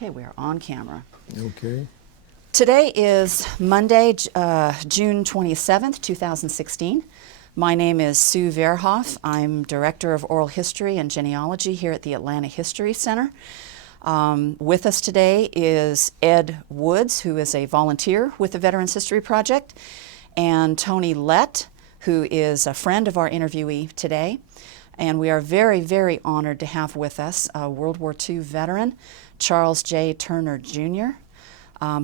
Okay, we are on camera. Okay. Today is Monday, June 27th, 2016. My name is Sue Verhoff. I'm Director of Oral History and Genealogy here at the Atlanta History Center. With us today is Ed Woods, who is a volunteer with the Veterans History Project, and Tony Lett, who is a friend of our interviewee today. And we are very, very honored to have with us a World War II veteran, Charles J. Turner, Jr.,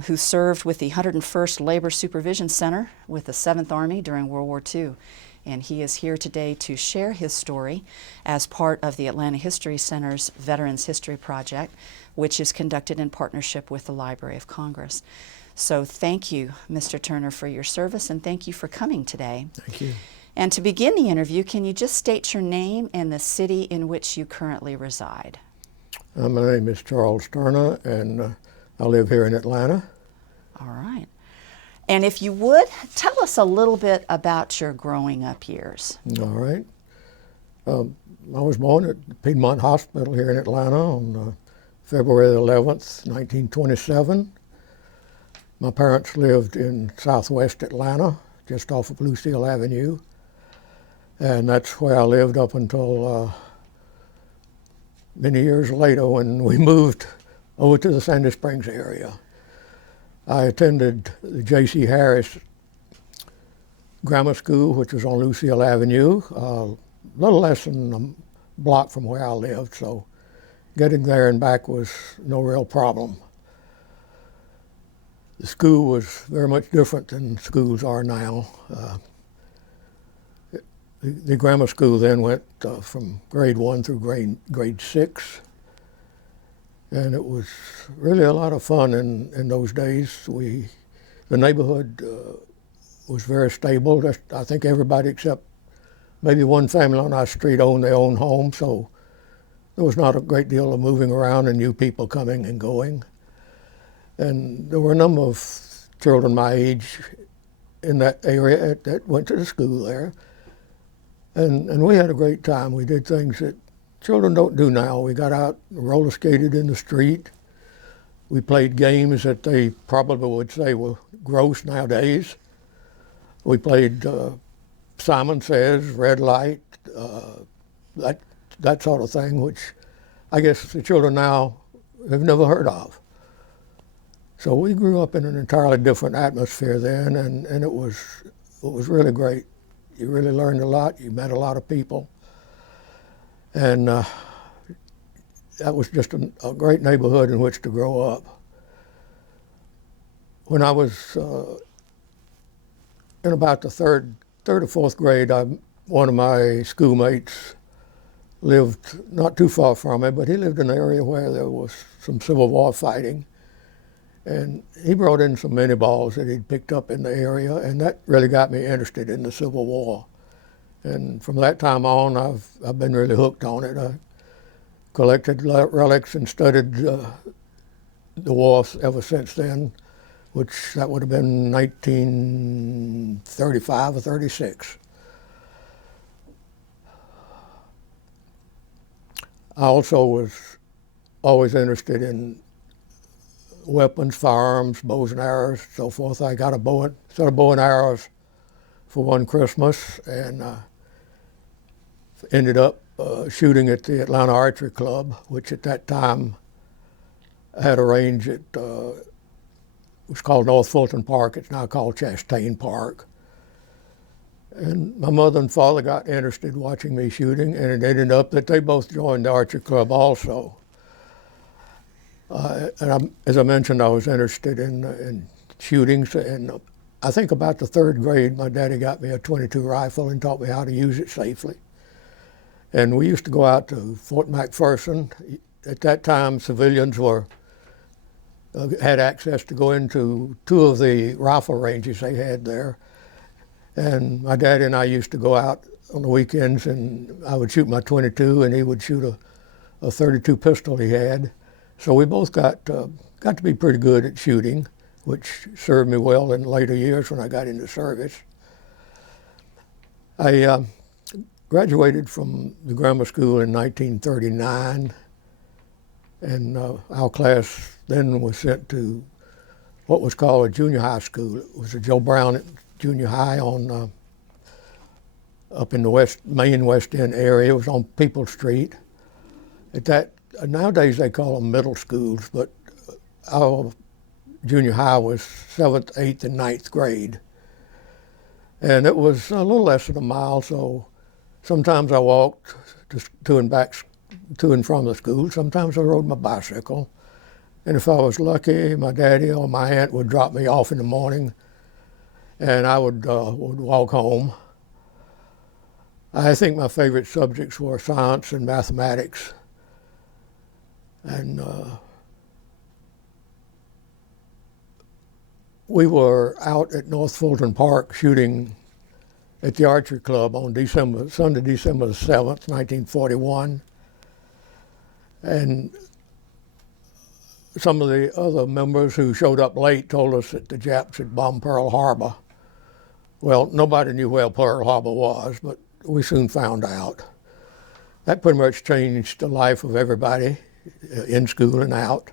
who served with the 101st Labor Supervision Center with the 7th Army during World War II. And he is here today to share his story as part of the Atlanta History Center's Veterans History Project, which is conducted in partnership with the Library of Congress. So thank you, Mr. Turner, for your service, and thank you for coming today. Thank you. And to begin the interview, can you just state your name and the city in which you currently reside? My name is Charles Turner, and I live here in Atlanta. All right. And if you would, tell us a little bit about your growing up years. All right. I was born at Piedmont Hospital here in Atlanta on February 11th, 1927. My parents lived in southwest Atlanta, just off of Lucile Avenue. And that's where I lived up until many years later when we moved over to the Sandy Springs area. I attended the J.C. Harris Grammar School, which was on Lucile Avenue, a little less than a block from where I lived, so getting there and back was no real problem. The school was very much different than schools are now. The grammar school then went from grade 1 through grade 6, and it was really a lot of fun in those days. The neighborhood was very stable. I think everybody except maybe one family on our street owned their own home, so there was not a great deal of moving around and new people coming and going. And there were a number of children my age in that area that went to the school there. And we had a great time. We did things that children don't do now. We got out and roller skated in the street. We played games that they probably would say were gross nowadays. We played Simon Says, Red Light, that sort of thing, which I guess the children now have never heard of. So we grew up in an entirely different atmosphere then, and it was really great. You really learned a lot. You met a lot of people. And that was just a great neighborhood in which to grow up. When I was in about the third or fourth grade, one of my schoolmates lived not too far from me, but he lived in an area where there was some Civil War fighting. And he brought in some mini balls that he'd picked up in the area, and that really got me interested in the Civil War. And from that time on, I've been really hooked on it. I collected relics and studied the war ever since then, which that would have been 1935 or 36. I also was always interested in weapons, firearms, bows and arrows, so forth. I got a set of bow and arrows for one Christmas, and ended up shooting at the Atlanta Archery Club, which at that time had a range at, it was called North Fulton Park. It's now called Chastain Park. And my mother and father got interested watching me shooting, and it ended up that they both joined the Archery Club also. As I mentioned, I was interested in shootings, and I think about the third grade, my daddy got me a .22 rifle and taught me how to use it safely. And we used to go out to Fort McPherson. At that time, civilians had access to go into two of the rifle ranges they had there. And my daddy and I used to go out on the weekends, and I would shoot my .22, and he would shoot a .32 pistol he had. So we both got to be pretty good at shooting, which served me well in later years when I got into service. I graduated from the grammar school in 1939 And our class then was sent to what was called a junior high school. It was a Joe Brown Junior High on up in the main West End area. It was on People Street. Nowadays they call them middle schools, but our junior high was 7th, 8th, and 9th grade. And it was a little less than a mile, so sometimes I walked to and from the school. Sometimes I rode my bicycle. And if I was lucky, my daddy or my aunt would drop me off in the morning, and I would walk home. I think my favorite subjects were science and mathematics. And we were out at North Fulton Park shooting at the Archery Club on Sunday, December the 7th, 1941. And some of the other members who showed up late told us that the Japs had bombed Pearl Harbor. Well, nobody knew where Pearl Harbor was, but we soon found out. That pretty much changed the life of everybody in school and out.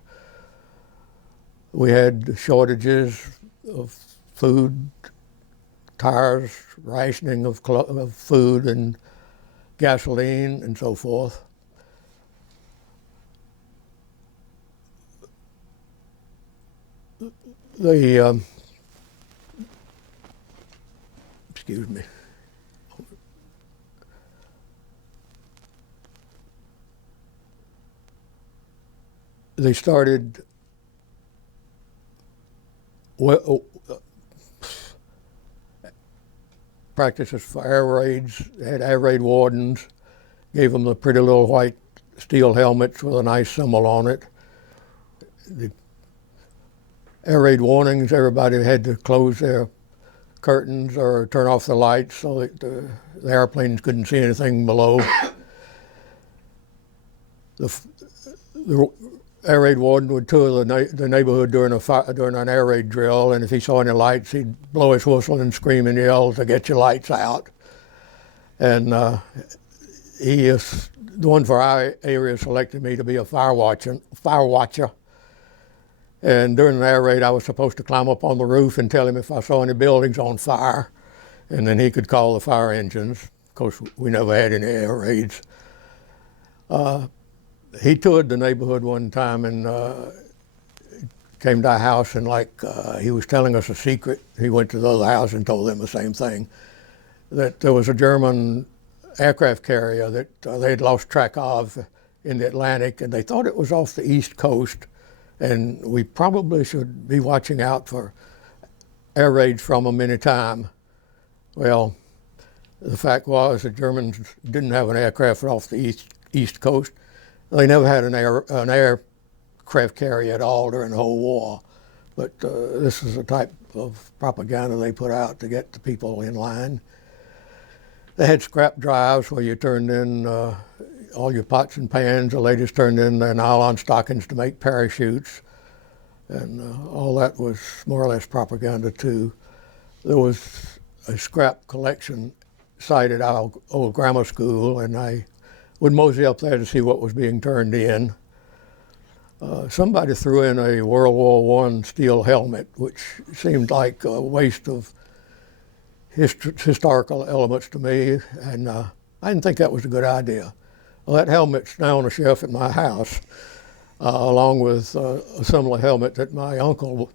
We had shortages of food, tires, rationing of food and gasoline and so forth. Excuse me. They started practices for air raids. They had air raid wardens, gave them the pretty little white steel helmets with a nice symbol on it. The air raid warnings, everybody had to close their curtains or turn off the lights so that the airplanes couldn't see anything below. The air raid warden would tour the neighborhood during an air raid drill, and if he saw any lights, he'd blow his whistle and scream and yell to get your lights out. And the one for our area selected me to be a fire watcher. And during the air raid, I was supposed to climb up on the roof and tell him if I saw any buildings on fire, and then he could call the fire engines. Of course, we never had any air raids. He toured the neighborhood one time and came to our house, and he was telling us a secret. He went to the other house and told them the same thing, that there was a German aircraft carrier that they had lost track of in the Atlantic, and they thought it was off the East Coast, and we probably should be watching out for air raids from them any time. Well, the fact was the Germans didn't have an aircraft off the East Coast. They never had an aircraft carrier at all during the whole war. But this is the type of propaganda they put out to get the people in line. They had scrap drives where you turned in all your pots and pans. The ladies turned in their nylon stockings to make parachutes. And all that was more or less propaganda too. There was a scrap collection site at our old grammar school, and I would mosey up there to see what was being turned in. Somebody threw in a World War I steel helmet, which seemed like a waste of historical elements to me, and I didn't think that was a good idea. Well, that helmet's now on a shelf at my house, along with a similar helmet that my uncle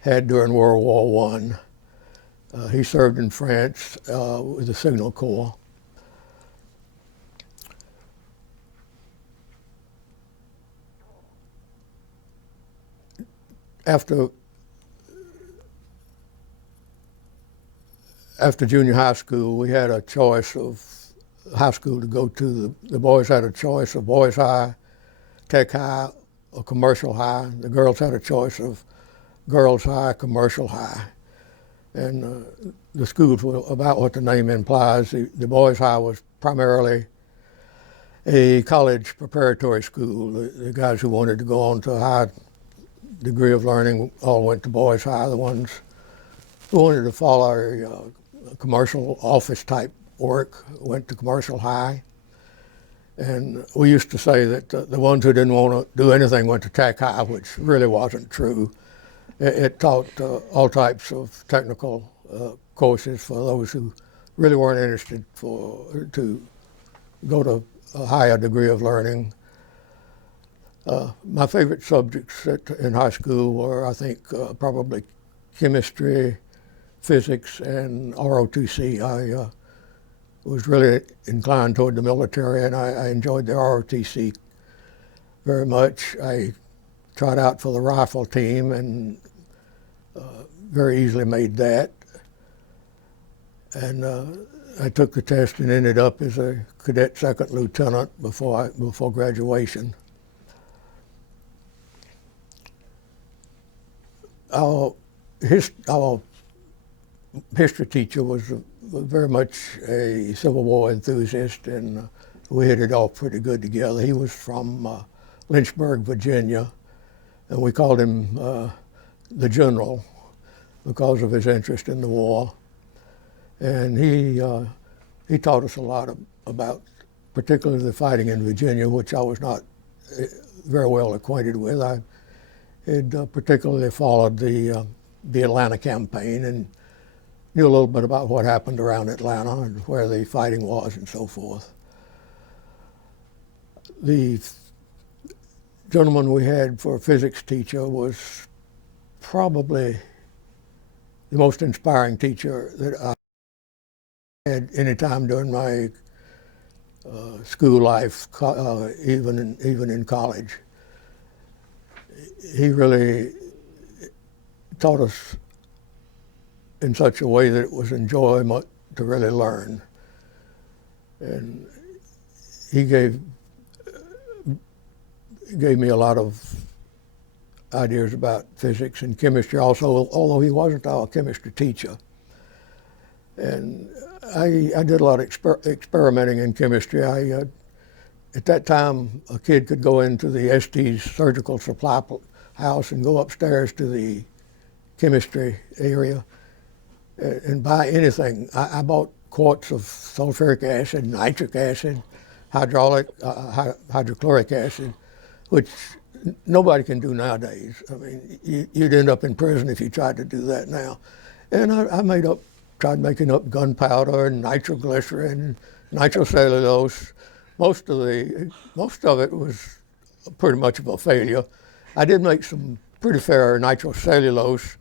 had during World War I. He served in France with the Signal Corps. After junior high school, we had a choice of high school to go to. The boys had a choice of boys high, tech high, or commercial high. The girls had a choice of girls high, commercial high. And the schools were about what the name implies. The boys high was primarily a college preparatory school. The guys who wanted to go on to a high degree of learning all went to boys high. The ones who wanted to follow commercial office type work went to commercial high. And we used to say that the ones who didn't want to do anything went to TAC High, which really wasn't true. It taught all types of technical courses for those who really weren't interested to go to a higher degree of learning. My favorite subjects in high school were, I think, probably chemistry, physics, and ROTC. I was really inclined toward the military, and I enjoyed the ROTC very much. I tried out for the rifle team and very easily made that. And I took the test and ended up as a cadet second lieutenant before graduation. Our history teacher was very much a Civil War enthusiast, and we hit it off pretty good together. He was from Lynchburg, Virginia, and we called him the General because of his interest in the war. And he taught us a lot about particularly the fighting in Virginia, which I was not very well acquainted with. I had particularly followed the Atlanta campaign and knew a little bit about what happened around Atlanta and where the fighting was and so forth. The gentleman we had for a physics teacher was probably the most inspiring teacher that I had any time during my school life, even in college. He really taught us in such a way that it was enjoyment to really learn. And he gave me a lot of ideas about physics and chemistry also, although he wasn't our chemistry teacher. And I did a lot of experimenting in chemistry. At that time, a kid could go into the ST's surgical supply house and go upstairs to the chemistry area and buy anything. I bought quarts of sulfuric acid, nitric acid, hydrochloric acid, which nobody can do nowadays. I mean, you'd end up in prison if you tried to do that now. And I tried making up gunpowder and nitroglycerin, nitrocellulose. Most of it was pretty much of a failure. I did make some pretty fair nitrocellulose,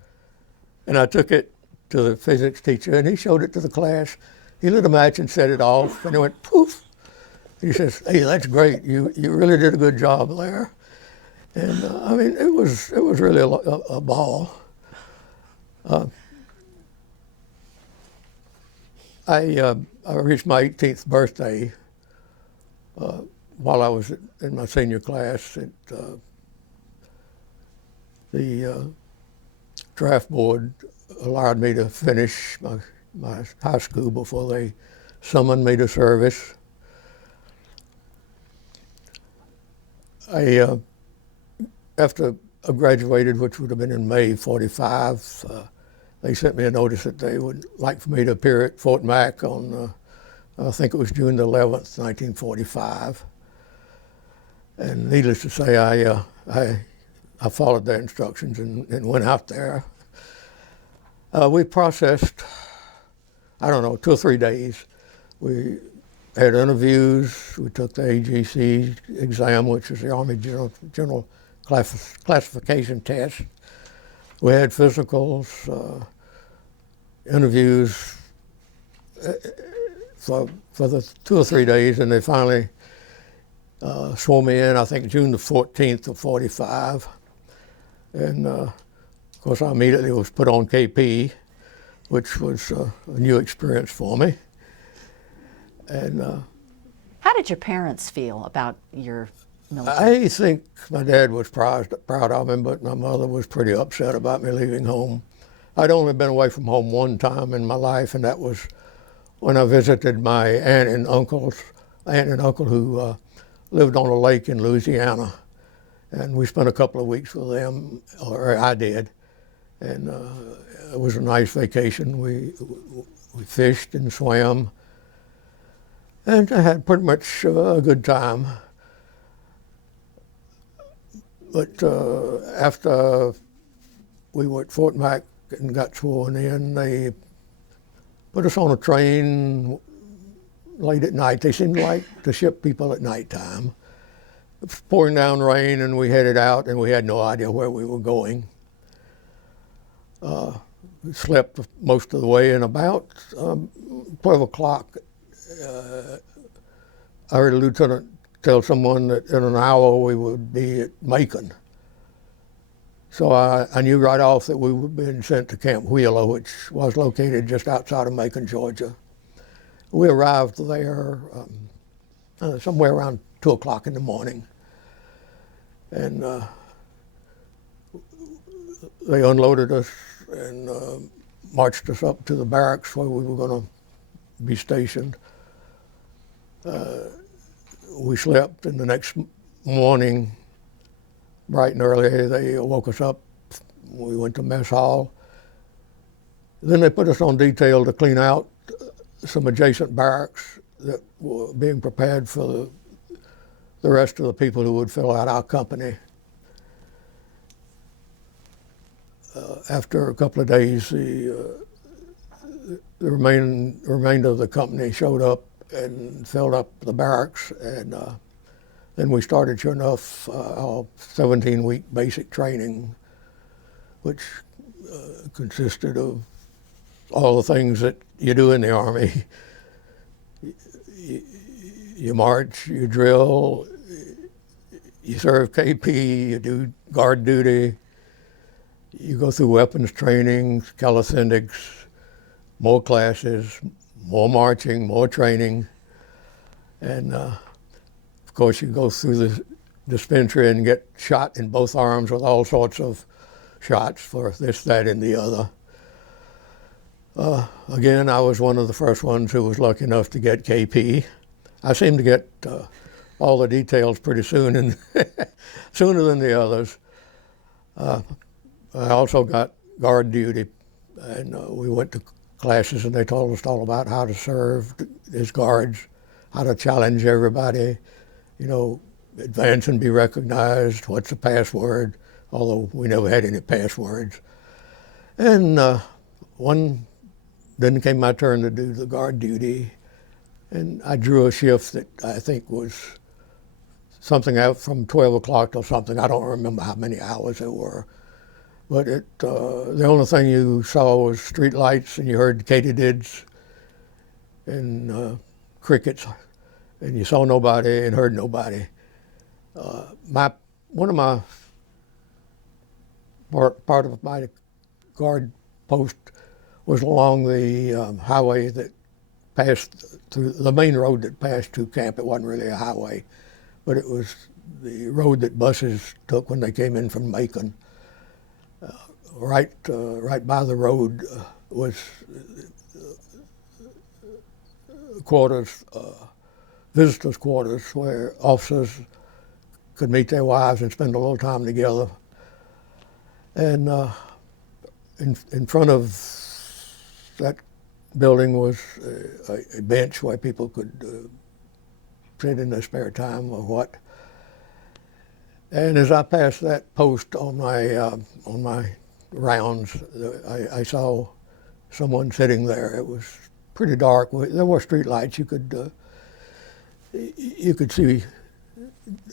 and I took it to the physics teacher, and he showed it to the class. He lit a match and set it off, and it went poof. He says, "Hey, that's great. You really did a good job there." And I mean, it was really a ball. I reached my 18th birthday while I was in my senior class. The draft board allowed me to finish my high school before they summoned me to service. After I graduated, which would have been in May '45, they sent me a notice that they would like for me to appear at Fort Mac on, I think it was June the 11th, 1945. And needless to say, I followed their instructions and went out there. We processed, I don't know, 2 or 3 days. We had interviews. We took the AGC exam, which is the Army General Classification Test. We had physicals, interviews for the 2 or 3 days, and they finally swore me in, I think, June the 14th of '45. And of course, I immediately was put on KP, which was a new experience for me. And how did your parents feel about your military? I think my dad was proud of him, but my mother was pretty upset about me leaving home. I'd only been away from home one time in my life, and that was when I visited my aunt and uncle who lived on a lake in Louisiana. And we spent a couple of weeks with them, or I did. And it was a nice vacation. We fished and swam. And I had pretty much a good time. But after we were at Fort Mac and got sworn in, they put us on a train late at night. They seemed to like to ship people at nighttime. It was pouring down rain, and we headed out, and we had no idea where we were going. We slept most of the way, and about 12 o'clock, I heard a lieutenant tell someone that in an hour we would be at Macon. So I knew right off that we were being sent to Camp Wheeler, which was located just outside of Macon, Georgia. We arrived there somewhere around 2 o'clock in the morning. And they unloaded us and marched us up to the barracks where we were going to be stationed. We slept, and the next morning, bright and early, they woke us up. We went to mess hall. Then they put us on detail to clean out some adjacent barracks that were being prepared for the rest of the people who would fill out our company. After a couple of days, the remainder of the company showed up and filled up the barracks, and then we started, sure enough, our 17-week basic training, which consisted of all the things that you do in the Army. You march, you drill, you serve KP, you do guard duty, you go through weapons training, calisthenics, more classes, more marching, more training, and of course you go through the dispensary and get shot in both arms with all sorts of shots for this, that, and the other. Again, I was one of the first ones who was lucky enough to get KP. I seemed to get all the details pretty soon, and sooner than the others. I also got guard duty, and we went to classes, and they told us all about how to serve as guards, how to challenge everybody, you know, advance and be recognized, what's the password, although we never had any passwords. And then came my turn to do the guard duty, and I drew a shift that I think was something out from 12 o'clock till something. I don't remember how many hours it were. But the only thing you saw was street lights, and you heard katydids and crickets, and you saw nobody and heard nobody. One of my part of my guard post was along the highway that passed through the main road that passed to camp. It wasn't really a highway, but it was the road that buses took when they came in from Macon. Right by the road was quarters, visitors' quarters, where officers could meet their wives and spend a little time together. And in front of that building was a bench where people could sit in their spare time or what. And as I passed that post on my rounds, I saw someone sitting there. It was pretty dark. There were street lights. You could see,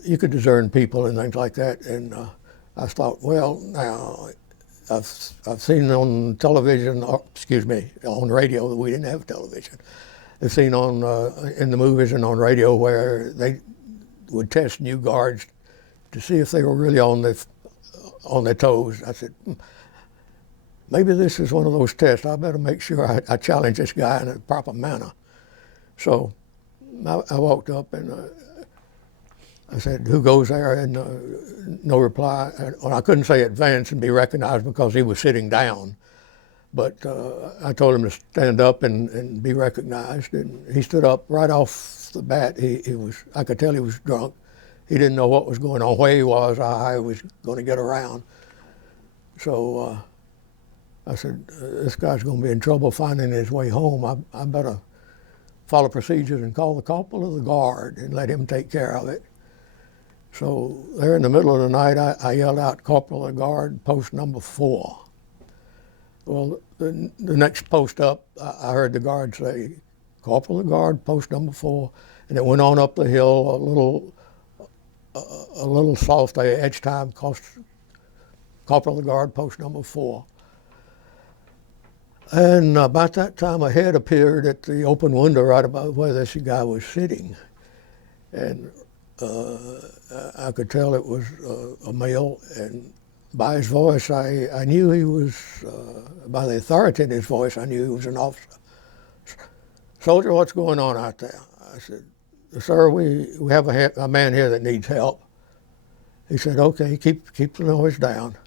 you could discern people and things like that. And I thought, well, now I've seen on television, on radio, that we didn't have television. I've seen in the movies and on radio where they would test new guards to see if they were really on their toes. I said, maybe this is one of those tests. I better make sure I challenge this guy in a proper manner. So I walked up and I said, who goes there? And no reply. And I couldn't say advance and be recognized because he was sitting down. But I told him to stand up and be recognized. And he stood up right off the bat. I could tell he was drunk. He didn't know what was going on, where he was, how he was going to get around. So I said, this guy's going to be in trouble finding his way home. I better follow procedures and call the corporal of the guard and let him take care of it. So there in the middle of the night, I yelled out, "Corporal of the guard, post number 4." Well, the next post up, I heard the guard say, "Corporal of the guard, post number 4." And it went on up the hill a little south of edge time, Corporal of the guard, post number 4. And about that time, a head appeared at the open window right about where this guy was sitting. And I could tell it was a male, and by his voice, I knew he was, by the authority in his voice, I knew he was an officer. "Soldier, what's going on out there?" I said, "Sir, we have a man here that needs help." He said, "Okay, keep the noise down."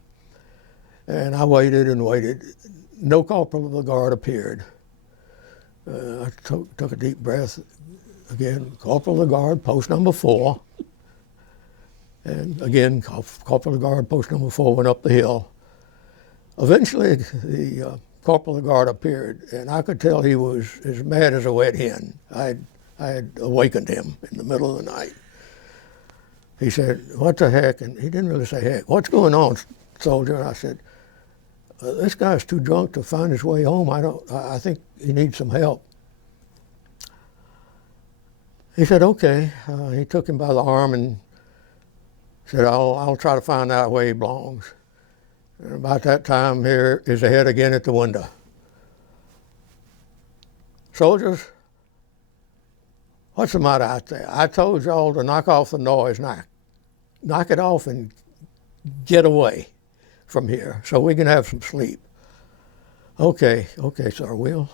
And I waited and waited. No corporal of the guard appeared. I took a deep breath. Again, "Corporal of the guard, post number 4." And again, corporal of the guard, post number 4, went up the hill. Eventually, the corporal of the guard appeared, and I could tell he was as mad as a wet hen. I had awakened him in the middle of the night. He said, "What the heck?" And he didn't really say heck. "What's going on, soldier?" And I said, "This guy's too drunk to find his way home. I think he needs some help." He said, "Okay." He took him by the arm and said, I'll try to find out where he belongs." And about that time, here is the head again at the window. "Soldiers, what's the matter out there? I told y'all to knock off the noise. Knock it off and get away from here so we can have some sleep." Okay, sir,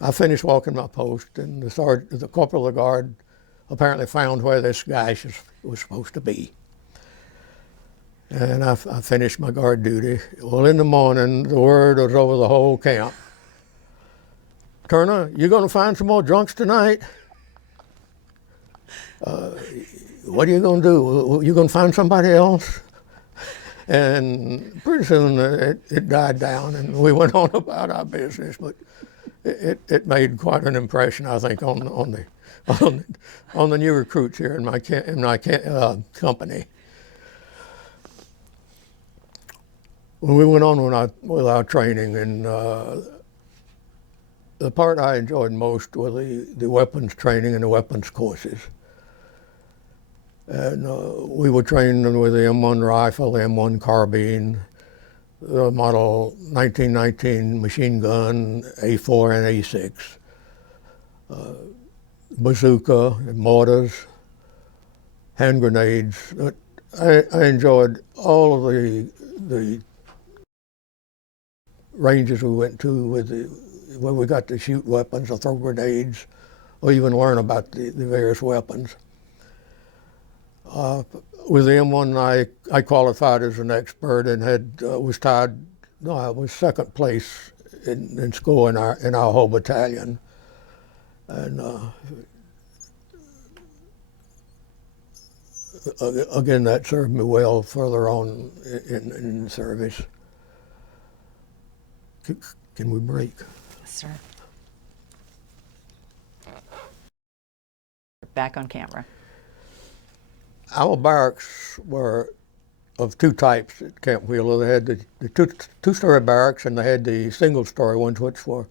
I finished walking my post, and the corporal of the guard apparently found where this guy was supposed to be. And I finished my guard duty. Well, in the morning, the word was over the whole camp. "Turner, you going to find some more drunks tonight?" "What are you going to do? You going to find somebody else?" And pretty soon it died down, and we went on about our business. But it made quite an impression, I think, on the new recruits here in my company. When we went on with our training, and the part I enjoyed most were the weapons training and the weapons courses. And we were trained with the M1 rifle, the M1 carbine, the model 1919 machine gun, A4 and A6, bazooka, and mortars, hand grenades. I enjoyed all of the ranges we went to where we got to shoot weapons or throw grenades or even learn about the various weapons. With the M1, I qualified as an expert and I was second place in score in our whole battalion. And again, that served me well further on in the service. Can we break? Yes, sir. Back on camera. Our barracks were of two types at Camp Wheeler. They had the two-story barracks, and they had the single-story ones, which were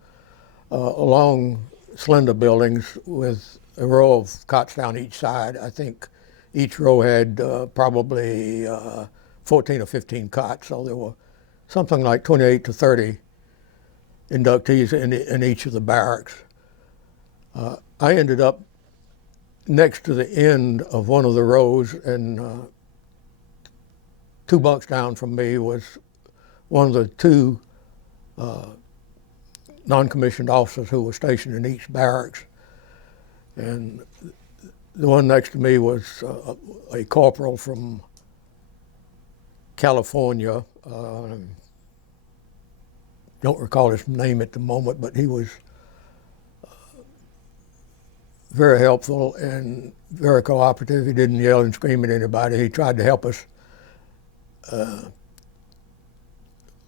long, slender buildings with a row of cots down each side. I think each row had probably 14 or 15 cots, so there were something like 28 to 30 inductees in each of the barracks. I ended up next to the end of one of the rows, and 2 bunks down from me was one of the 2 non-commissioned officers who were stationed in each barracks. And the one next to me was a corporal from California. Don't recall his name at the moment, but he was very helpful and very cooperative. He didn't yell and scream at anybody. He tried to help us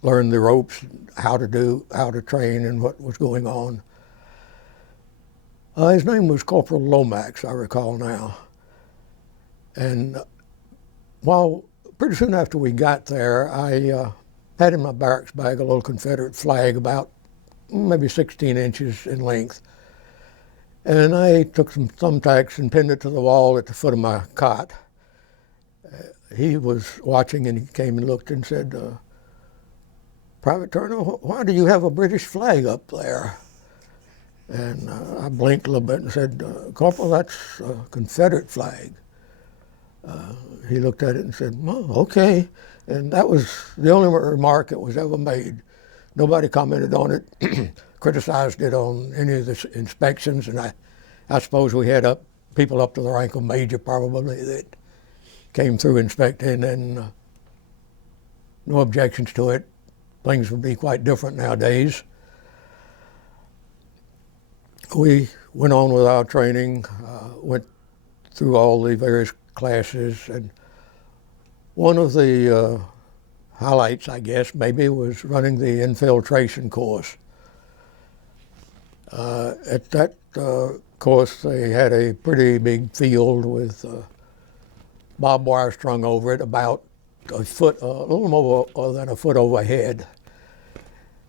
learn the ropes, how to train, and what was going on. His name was Corporal Lomax, I recall now. And pretty soon after we got there, I had in my barracks bag a little Confederate flag about maybe 16 inches in length. And I took some thumbtacks and pinned it to the wall at the foot of my cot. He was watching and he came and looked and said, "Private Turner, why do you have a British flag up there?" And I blinked a little bit and said, "Corporal, that's a Confederate flag." He looked at it and said, "Oh, okay." And that was the only remark that was ever made. Nobody commented on it, criticized it on any of the inspections, and I suppose we had people up to the rank of major probably that came through inspecting, and no objections to it. Things would be quite different nowadays. We went on with our training, went through all the various classes, and one of the highlights, I guess, maybe was running the infiltration course. At that course, they had a pretty big field with barbed wire strung over it, about a little more than a foot overhead.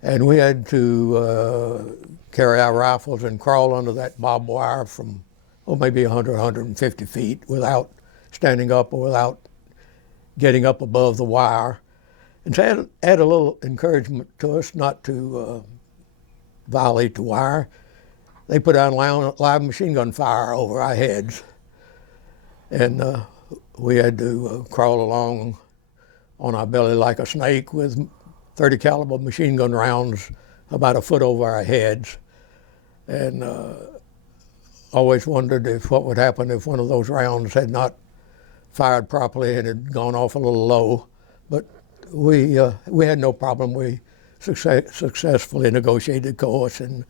And we had to carry our rifles and crawl under that barbed wire from, maybe 100, 150 feet without standing up or without getting up above the wire. And so add a little encouragement to us not to violate the wire. They put out live machine gun fire over our heads. And we had to crawl along on our belly like a snake with 30 caliber machine gun rounds about a foot over our heads. And always wondered what would happen if one of those rounds had not fired properly and had gone off a little low. But we had no problem. We successfully negotiated the course, and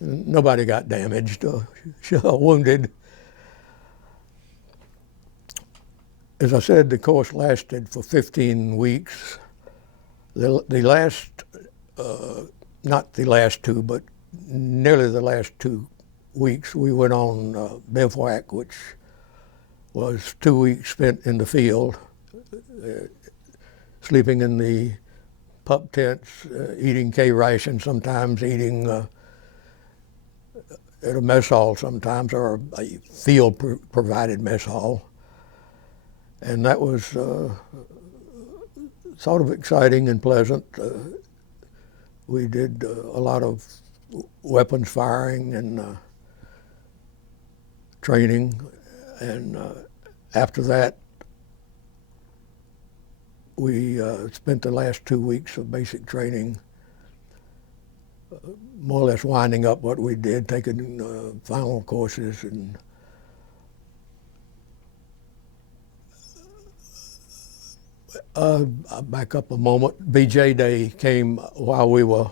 nobody got damaged or wounded. As I said, the course lasted for 15 weeks. The last, not the last two, but nearly the last 2 weeks, we went on bivouac, which was 2 weeks spent in the field, sleeping in the pup tents, eating K rations sometimes, eating at a mess hall sometimes, or a field-provided mess hall. And that was sort of exciting and pleasant. We did a lot of weapons firing and training. And after that, we spent the last 2 weeks of basic training more or less winding up what we did, taking final courses. And I'll back up a moment. VJ Day came while we were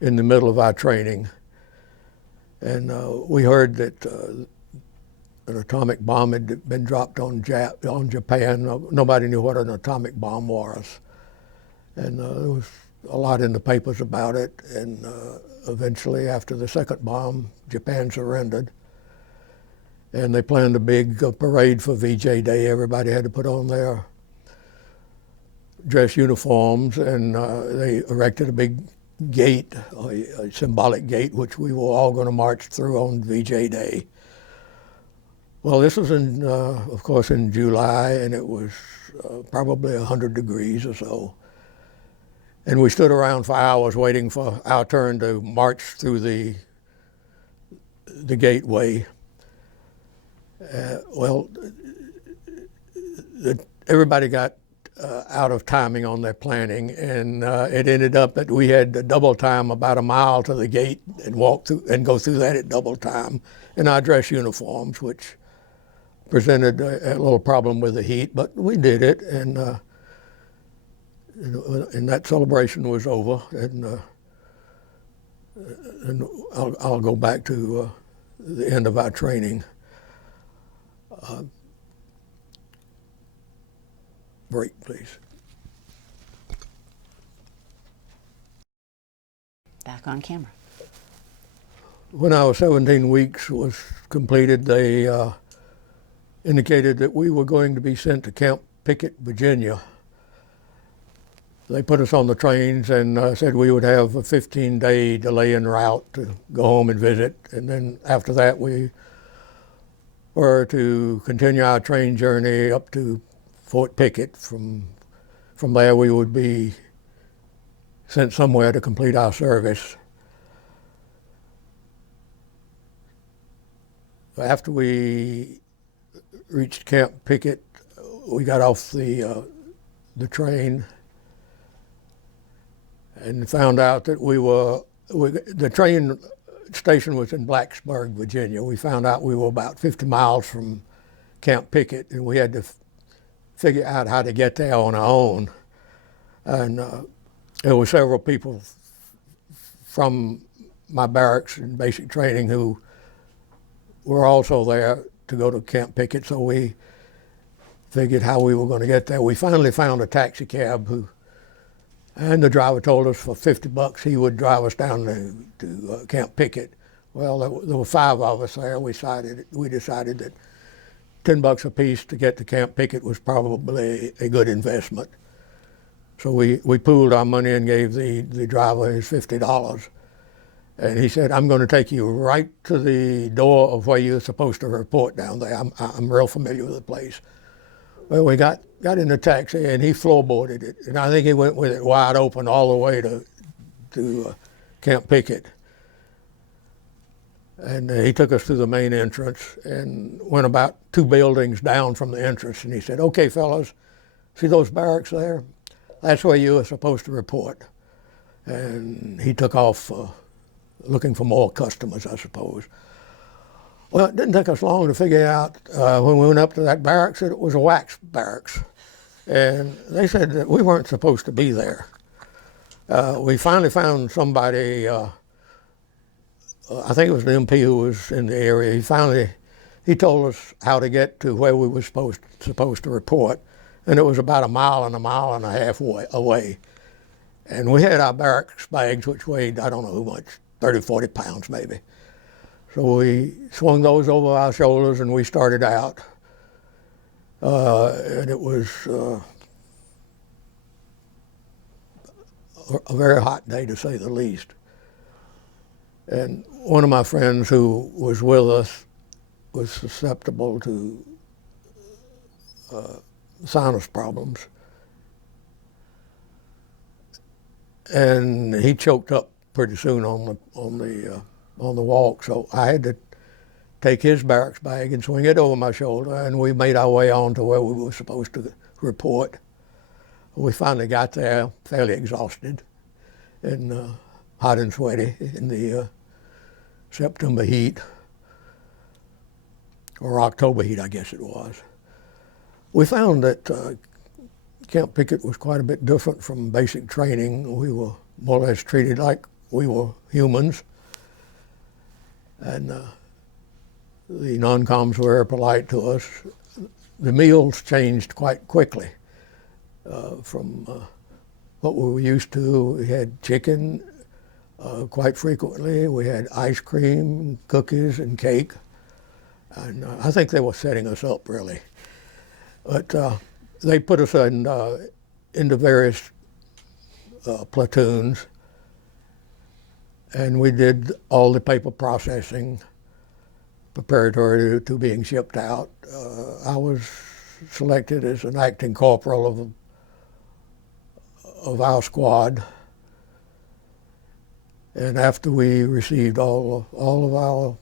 in the middle of our training. And we heard that an atomic bomb had been dropped on Japan. Nobody knew what an atomic bomb was. And there was a lot in the papers about it. And eventually, after the second bomb, Japan surrendered. And they planned a big parade for VJ Day. Everybody had to put on their dress uniforms, and they erected a big gate, a symbolic gate, which we were all going to march through on VJ Day. Well, this was of course, in July, and it was probably 100 degrees or so. And we stood around for hours waiting for our turn to march through the gateway. Everybody got out of timing on their planning, and it ended up that we had to double time about a mile to the gate and walk through and go through that at double time in our dress uniforms, which presented a little problem with the heat, but we did it, and that celebration was over, and I'll go back to the end of our training. Break, please. Back on camera. when our 17 weeks was completed, they indicated that we were going to be sent to Camp Pickett, Virginia. They put us on the trains and said we would have a 15-day delay en route to go home and visit. And then after that, we were to continue our train journey up to Fort Pickett. From there, we would be sent somewhere to complete our service. After we reached Camp Pickett, we got off the train and found out that the train station was in Blacksburg, Virginia. We found out we were about 50 miles from Camp Pickett, and we had to figure out how to get there on our own. And there were several people from my barracks and basic training who were also there to go to Camp Pickett, so we figured how we were going to get there. We finally found a taxi cab and the driver told us for $50 he would drive us down to Camp Pickett. Well, there were 5 of us there. We decided that $10 apiece to get to Camp Pickett was probably a good investment. So we pooled our money and gave the driver his $50. And he said, I'm going to take you right to the door of where you're supposed to report down there. I'm real familiar with the place. Well, we got in the taxi and he floorboarded it. And I think he went with it wide open all the way to Camp Pickett. And he took us to the main entrance and went about 2 buildings down from the entrance. And he said, okay, fellas, see those barracks there? That's where you are supposed to report. And he took off looking for more customers, I suppose. Well, it didn't take us long to figure out when we went up to that barracks that it was a wax barracks. And they said that we weren't supposed to be there. We finally found somebody, I think it was the MP who was in the area. He told us how to get to where we were supposed to report. And it was about a mile and a half away. And we had our barracks bags, which weighed, I don't know how much, 30, 40 pounds maybe. So we swung those over our shoulders and we started out. And it was a very hot day, to say the least. And one of my friends who was with us was susceptible to sinus problems. And he choked up pretty soon on the walk, so I had to take his barracks bag and swing it over my shoulder, and we made our way on to where we were supposed to report. We finally got there fairly exhausted and hot and sweaty in the September heat, or October heat, I guess it was. We found that Camp Pickett was quite a bit different from basic training. We were more or less treated like we were humans. And the non-coms were very polite to us. The meals changed quite quickly from what we were used to. We had chicken quite frequently. We had ice cream, cookies, and cake. And I think they were setting us up, really. But they put us into various platoons, and we did all the paper processing preparatory to being shipped out. I was selected as an acting corporal of our squad, and after we received all of our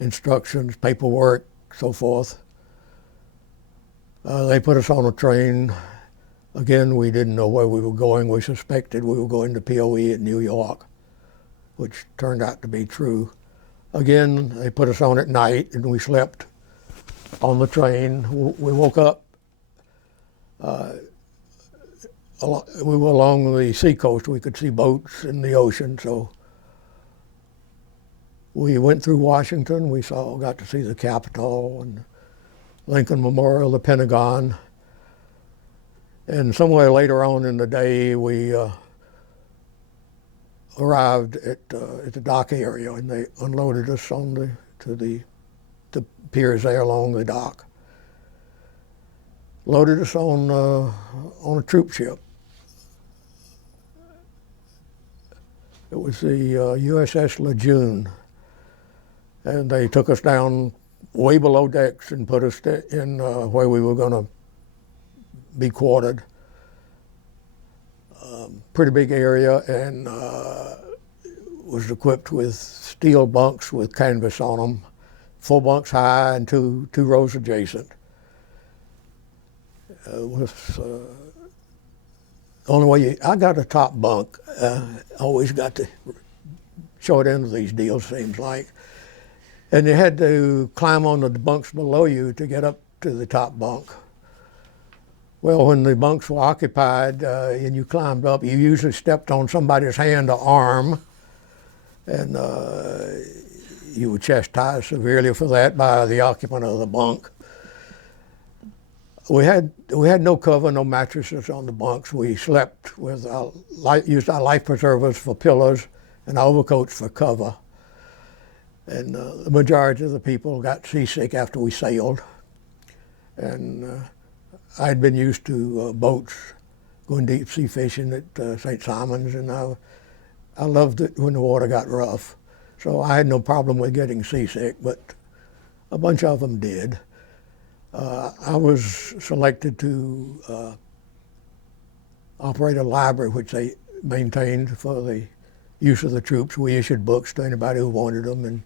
instructions, paperwork, so forth, they put us on a train. Again, we didn't know where we were going. We suspected we were going to POE in New York, which turned out to be true. Again, they put us on at night, and we slept on the train. We woke up. We were along the seacoast. We could see boats in the ocean, so we went through Washington. We got to see the Capitol and Lincoln Memorial, the Pentagon. And somewhere later on in the day, we arrived at the dock area, and they unloaded us on the piers there along the dock. Loaded us on a troop ship. It was the USS Lejeune, and they took us down way below decks and put us in where we were going to be quartered. Pretty big area, and was equipped with steel bunks with canvas on them, 4 bunks high and two rows adjacent. Only way I got a top bunk. Always got the short end of these deals, seems like. And you had to climb on the bunks below you to get up to the top bunk. Well, when the bunks were occupied and you climbed up, you usually stepped on somebody's hand or arm, and you were chastised severely for that by the occupant of the bunk. We had no cover, no mattresses on the bunks. We slept with used our life preservers for pillows and our overcoats for cover. And the majority of the people got seasick after we sailed. And I'd been used to boats, going deep sea fishing at St. Simon's, and I loved it when the water got rough. So I had no problem with getting seasick, but a bunch of them did. I was selected to operate a library which they maintained for the use of the troops. We issued books to anybody who wanted them and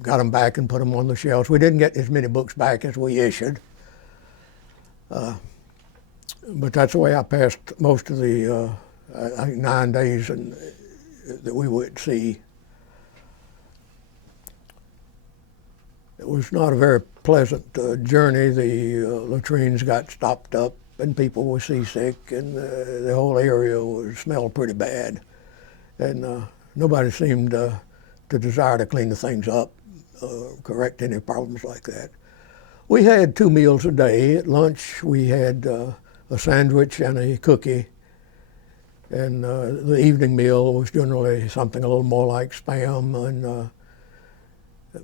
got them back and put them on the shelves. We didn't get as many books back as we issued. But that's the way I passed most of the I think 9 days that we were at sea. It was not a very pleasant journey. The latrines got stopped up and people were seasick, and the whole area smelled pretty bad. And nobody seemed to desire to clean the things up, correct any problems like that. We had 2 meals a day. At lunch we had a sandwich and a cookie. And the evening meal was generally something a little more like Spam and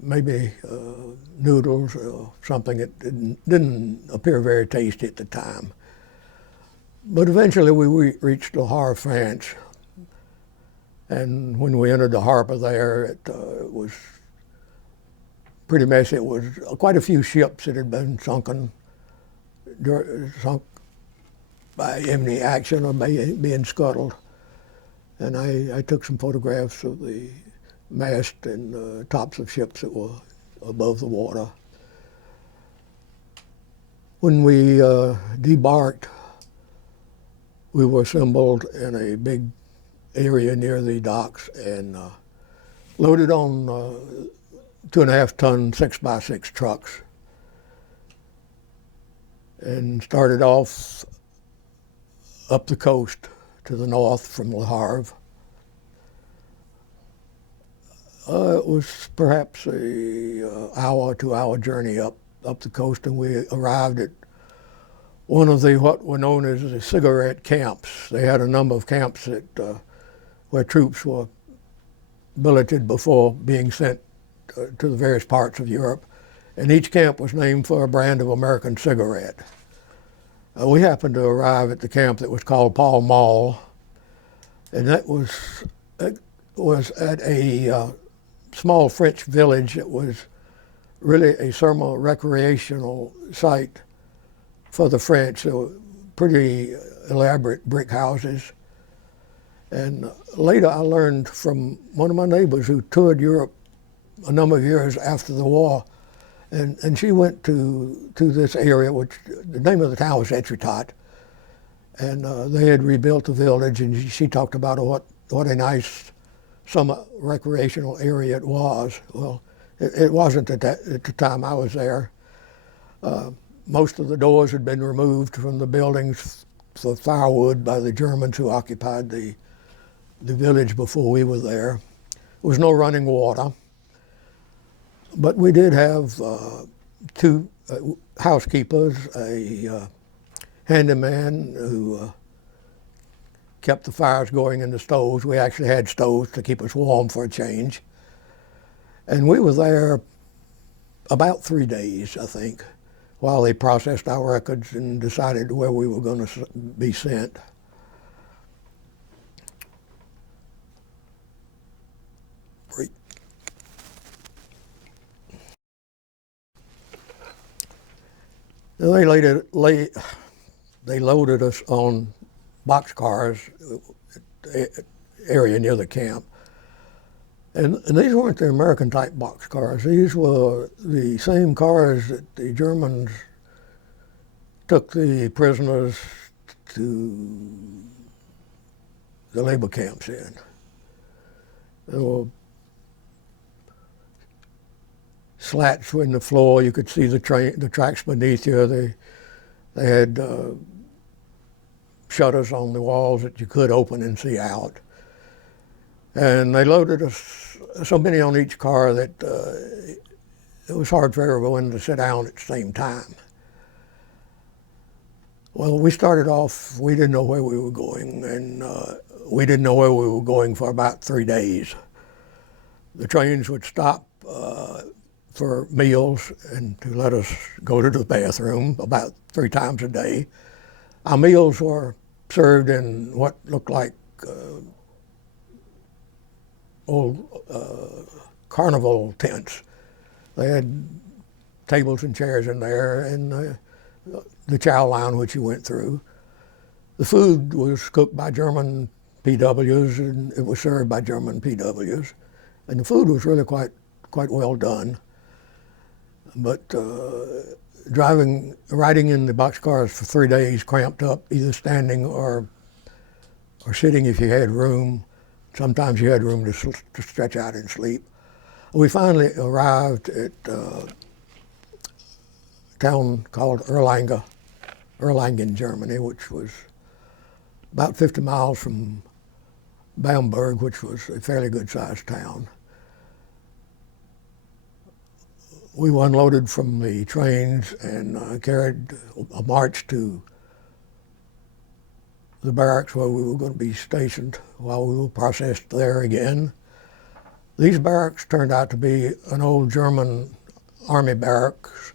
maybe noodles or something that didn't appear very tasty at the time. But eventually we reached Le Havre, France. And when we entered the harbor there, it was pretty messy. It was quite a few ships that had been sunk by enemy action or being scuttled. And I took some photographs of the mast and tops of ships that were above the water. When we debarked, we were assembled in a big area near the docks and loaded on 2.5-ton 6x6 trucks and started off up the coast to the north from Le Havre. It was perhaps a hour, 2-hour journey up the coast, and we arrived at one of what were known as the cigarette camps. They had a number of camps where troops were billeted before being sent to the various parts of Europe, and each camp was named for a brand of American cigarette. We happened to arrive at the camp that was called Pall Mall, and that was at a small French village. It was really a thermal recreational site for the French. They were pretty elaborate brick houses. And later I learned from one of my neighbors who toured Europe a number of years after the war, and she went to this area, which the name of the town was Etretat, and they had rebuilt the village, and she talked about what a nice summer recreational area it was. Well, it wasn't at the time I was there. Most of the doors had been removed from the buildings for firewood by the Germans who occupied the village before we were there. There was no running water, but we did have 2 housekeepers, a handyman who kept the fires going in the stoves. We actually had stoves to keep us warm for a change. And we were there about 3 days, I think, while they processed our records and decided where we were going to be sent. They loaded us on boxcars, area near the camp. And these weren't the American type boxcars. These were the same cars that the Germans took the prisoners to the labor camps in. There were slats in the floor. You could see the tracks beneath you. They had shutters on the walls that you could open and see out. And they loaded us so many on each car that it was hard for everyone to sit down at the same time. Well, we started off, we didn't know where we were going, and we didn't know where we were going for about 3 days. The trains would stop for meals and to let us go to the bathroom about 3 times a day. Our meals were served in what looked like old carnival tents. They had tables and chairs in there, and the chow line which you went through. The food was cooked by German PWs, and it was served by German PWs. And the food was really quite well done. But riding in the boxcars for 3 days, cramped up, either standing or sitting if you had room. Sometimes you had room to stretch out and sleep. We finally arrived at a town called Erlangen, Germany, which was about 50 miles from Bamberg, which was a fairly good-sized town. We were unloaded from the trains and carried a march to the barracks where we were going to be stationed while we were processed there again. These barracks turned out to be an old German army barracks.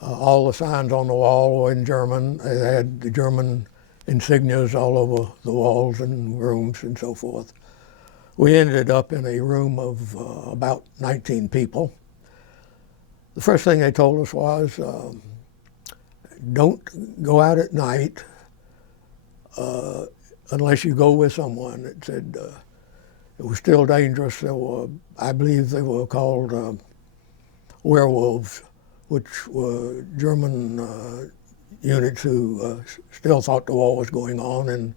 All the signs on the wall were in German. They had the German insignias all over the walls and rooms and so forth. We ended up in a room of about 19 people. The first thing they told us was, don't go out at night unless you go with someone. It said it was still dangerous. There were, I believe they were called werewolves, which were German units who still thought the war was going on, and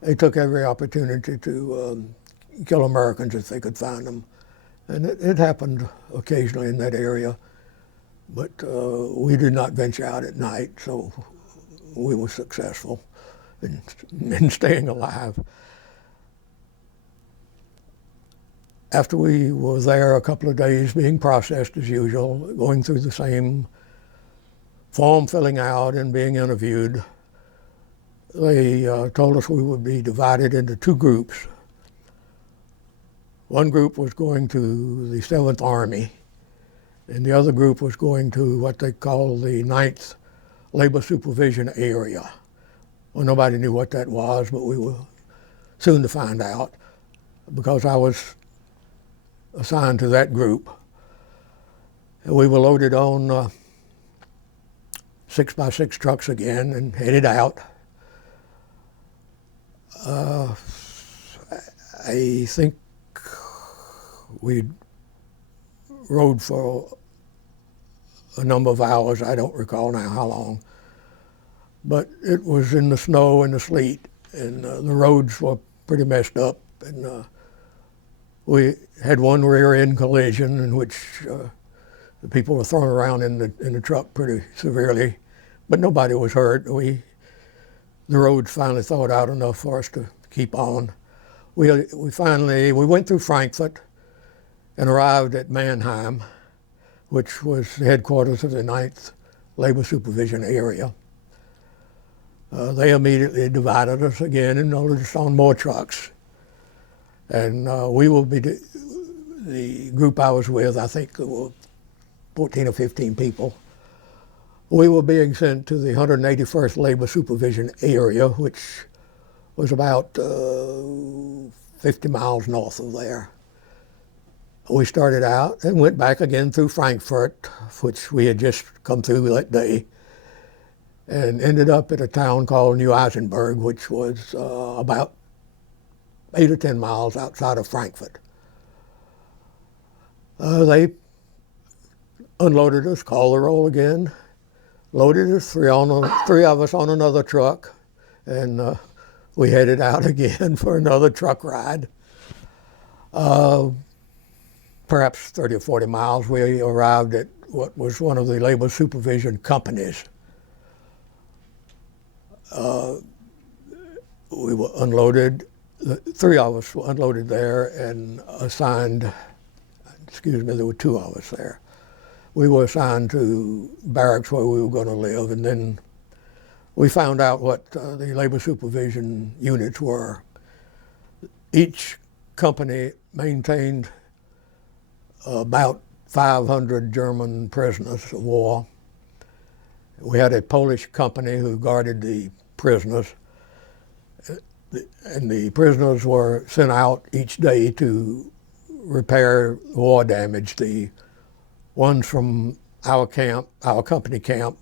they took every opportunity to kill Americans if they could find them. And it happened occasionally in that area, but we did not venture out at night, so we were successful in staying alive. After we were there a couple of days being processed as usual, going through the same form filling out and being interviewed, they told us we would be divided into 2 groups. One group was going to the 7th Army, and the other group was going to what they call the 9th Labor Supervision Area. Well, nobody knew what that was, but we were soon to find out because I was assigned to that group. We were loaded on 6x6 trucks again and headed out. I think we rode for a number of hours. I don't recall now how long. But it was in the snow and the sleet, and the roads were pretty messed up. And we had one rear-end collision in which the people were thrown around in the truck pretty severely, but nobody was hurt. The roads finally thawed out enough for us to keep on. We went through Frankfurt and arrived at Mannheim, which was the headquarters of the 9th Labor Supervision Area. They immediately divided us again and loaded us on more trucks. And we will be, the group I was with, I think there were 14 or 15 people. We were being sent to the 181st Labor Supervision Area, which was about 50 miles north of there. We started out and went back again through Frankfurt, which we had just come through that day, and ended up at a town called Neu-Isenburg, which was about 8 or 10 miles outside of Frankfurt. They unloaded us, called the roll again, loaded us, three of us on another truck, and we headed out again for another truck ride. Perhaps 30 or 40 miles, we arrived at what was one of the labor supervision companies. We were unloaded, the three of us were unloaded there and assigned, there were two of us there. We were assigned to barracks where we were going to live, and then we found out what the labor supervision units were. Each company maintained about 500 German prisoners of war. We had a Polish company who guarded the prisoners, and the prisoners were sent out each day to repair war damage. The ones from our camp, our company camp,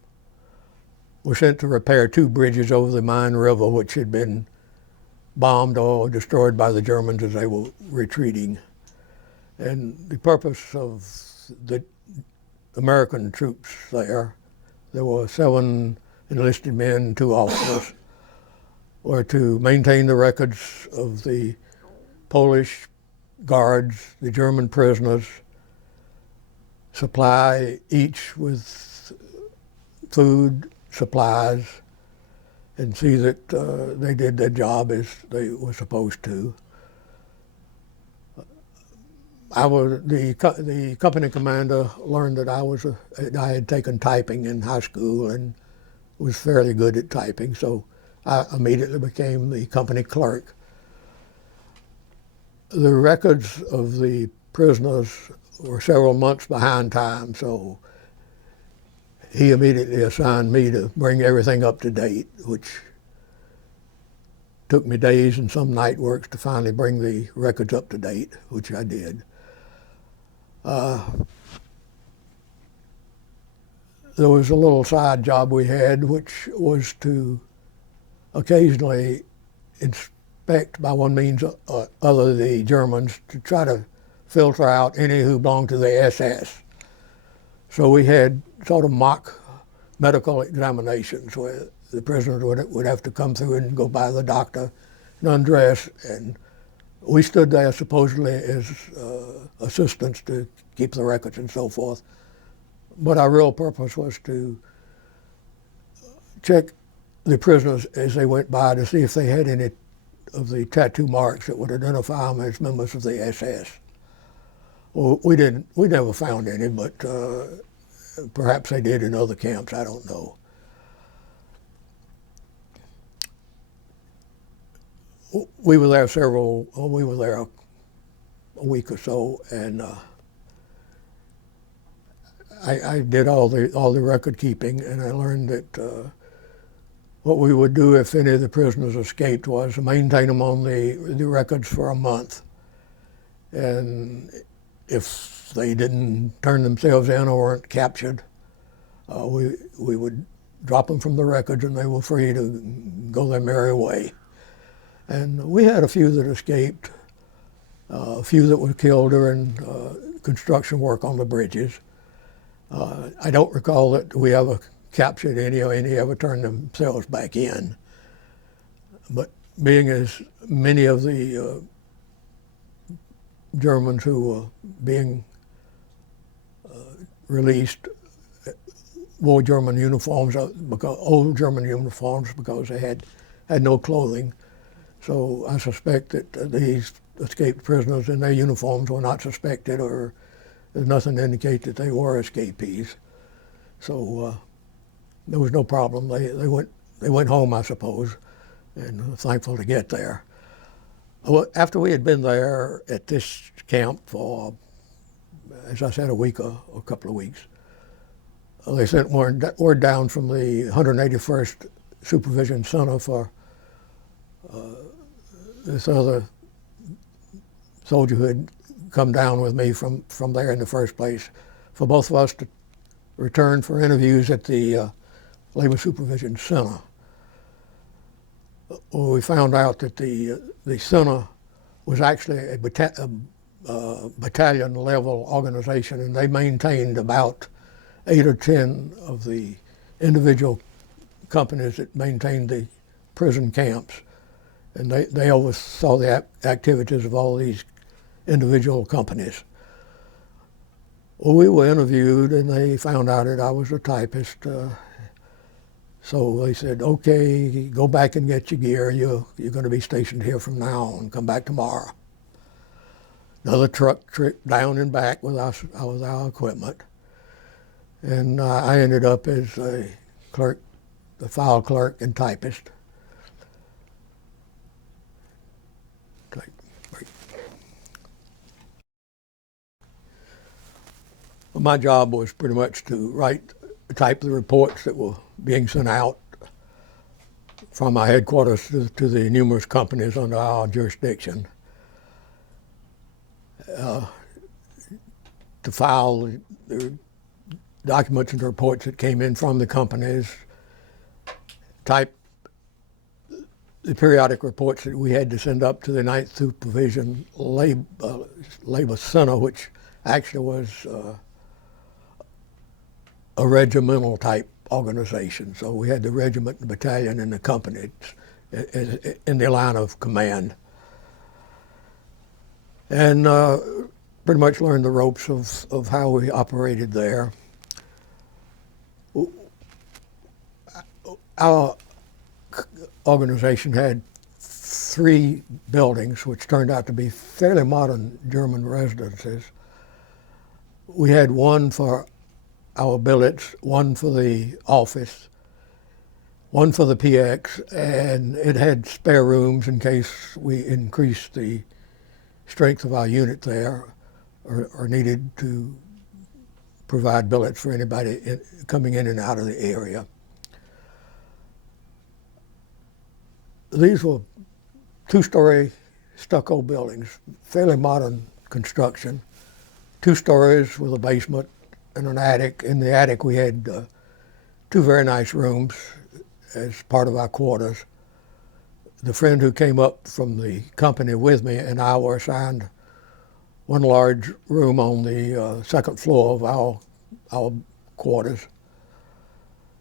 were sent to repair 2 bridges over the Main River, which had been bombed or destroyed by the Germans as they were retreating. And the purpose of the American troops there were 7 enlisted men, 2 officers, were to maintain the records of the Polish guards, the German prisoners, supply each with food, supplies, and see that they did their job as they were supposed to. The company commander learned that I had taken typing in high school and was fairly good at typing, so I immediately became the company clerk. The records of the prisoners were several months behind time, so he immediately assigned me to bring everything up to date, which took me days and some night works to finally bring the records up to date, which I did. There was a little side job we had, which was to occasionally inspect by one means or other the Germans to try to filter out any who belonged to the SS. So we had sort of mock medical examinations where the prisoners would have to come through and go by the doctor and undress, and we stood there supposedly as assistants to keep the records and so forth. But our real purpose was to check the prisoners as they went by to see if they had any of the tattoo marks that would identify them as members of the SS. Well, we never found any, but perhaps they did in other camps, I don't know. We were there a week or so, and I did all the record keeping, and I learned that what we would do if any of the prisoners escaped was to maintain them on the records for a month. And if they didn't turn themselves in or weren't captured, we would drop them from the records and they were free to go their merry way. And we had a few that escaped, a few that were killed during construction work on the bridges. I don't recall that we ever captured any or any ever turned themselves back in. But being as many of the Germans who were being released wore German uniforms, old German uniforms, because they had no clothing. So I suspect that these escaped prisoners in their uniforms were not suspected, or there's nothing to indicate that they were escapees. So there was no problem. they went home, I suppose, and thankful to get there. Well, after we had been there at this camp for, as I said, a couple of weeks, they sent word down from the 181st Supervision Center for this other soldier who had come down with me from there in the first place, for both of us to return for interviews at the Labor Supervision Center. Well, we found out that the center was actually a battalion level organization, and they maintained about 8 or 10 of the individual companies that maintained the prison camps, and they oversaw the activities of all these individual companies. Well, we were interviewed, and they found out that I was a typist. So they said, okay, go back and get your gear. You're going to be stationed here from now on. Come back tomorrow. Another truck trip down and back with our equipment. And I ended up as a clerk, the file clerk and typist. Well, my job was pretty much to type the reports that were being sent out from our headquarters to the numerous companies under our jurisdiction, to file the documents and reports that came in from the companies, type the periodic reports that we had to send up to the 9th Supervision Labor Center, which actually was a regimental type organization. So we had the regiment, the battalion, and the company in the line of command. And pretty much learned the ropes of how we operated there. Our organization had 3 buildings, which turned out to be fairly modern German residences. We had one for our billets, one for the office, one for the PX, and it had spare rooms in case we increased the strength of our unit there or needed to provide billets for anybody coming in and out of the area. These were 2-story stucco buildings, fairly modern construction, 2 stories with a basement and an attic. In the attic we had 2 very nice rooms as part of our quarters. The friend who came up from the company with me and I were assigned one large room on the 2nd floor of our quarters.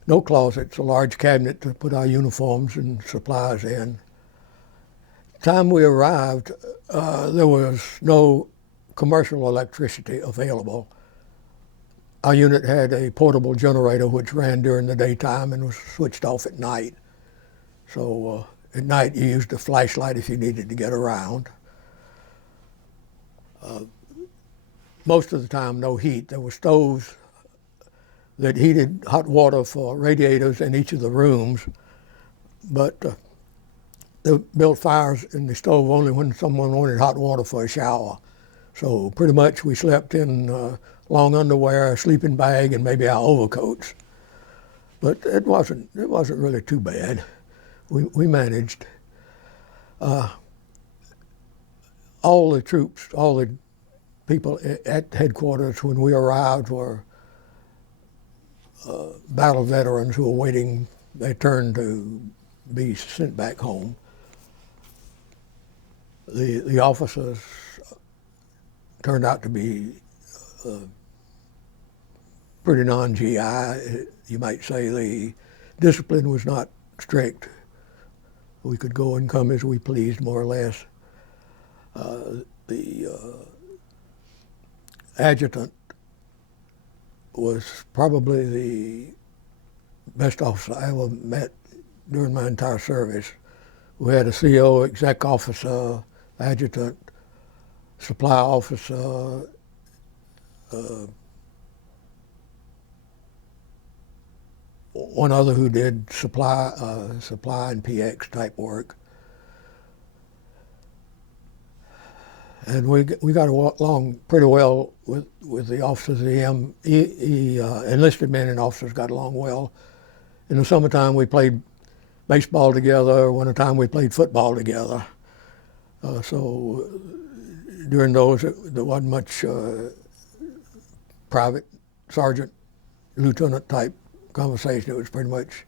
No closets, a large cabinet to put our uniforms and supplies in. The time we arrived, there was no commercial electricity available. Our unit had a portable generator which ran during the daytime and was switched off at night. So at night you used a flashlight if you needed to get around. Most of the time no heat. There were stoves that heated hot water for radiators in each of the rooms, but they built fires in the stove only when someone wanted hot water for a shower. So pretty much we slept in long underwear, a sleeping bag, and maybe our overcoats. But it wasn't really too bad. We managed. All the troops, all the people at headquarters when we arrived were battle veterans who were waiting their turn to be sent back home. The officers turned out to be pretty non-GI, you might say. The discipline was not strict. We could go and come as we pleased, more or less. The adjutant was probably the best officer I ever met during my entire service. We had a CO, exec officer, adjutant, supply officer, one other who did supply and PX type work. And we got along pretty well with the officers of the enlisted men and officers got along well. In the summertime, we played baseball together. Winter time, we played football together. So during those, there wasn't much private, sergeant, lieutenant type conversation. It was pretty much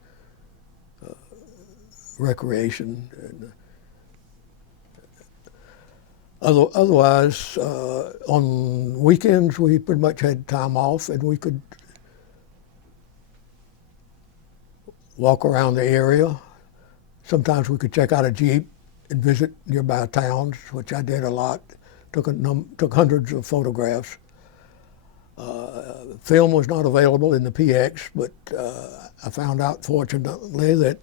recreation. And, otherwise, on weekends, we pretty much had time off, and we could walk around the area. Sometimes we could check out a Jeep and visit nearby towns, which I did a lot. Took hundreds of photographs. Film was not available in the PX, but I found out, fortunately, that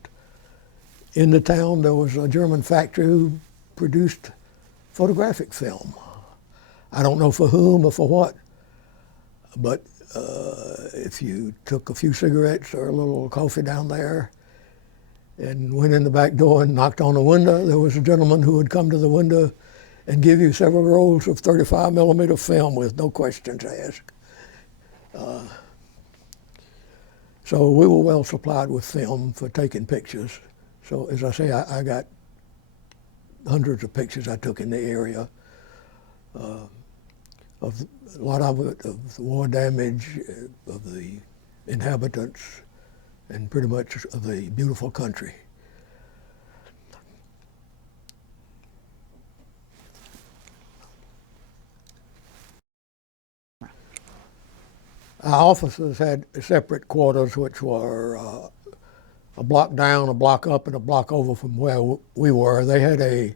in the town there was a German factory who produced photographic film. I don't know for whom or for what, but if you took a few cigarettes or a little coffee down there and went in the back door and knocked on the window, there was a gentleman who would come to the window and give you several rolls of 35 millimeter film with no questions asked. So we were well supplied with film for taking pictures. So as I say, I got hundreds of pictures I took in the area of a lot of it, of the war damage, of the inhabitants, and pretty much of the beautiful country. Our officers had separate quarters, which were a block down, a block up, and a block over from where we were. They had a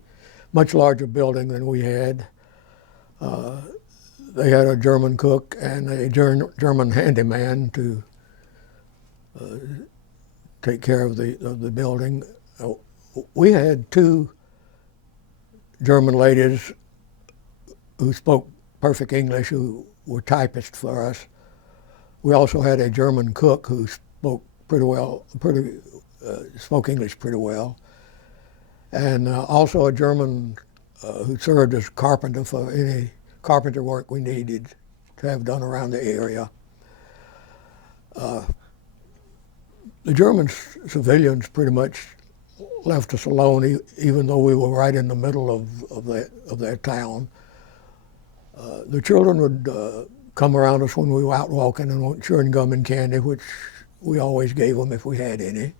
much larger building than we had. They had a German cook and a German handyman to take care of the building. We had two German ladies who spoke perfect English, who were typists for us. We also had a German cook who spoke spoke English pretty well, and also a German who served as carpenter for any carpenter work we needed to have done around the area. The German civilians pretty much left us alone, even though we were right in the middle of their town. The children would come around us when we were out walking and want chewing gum and candy, which we always gave them if we had any.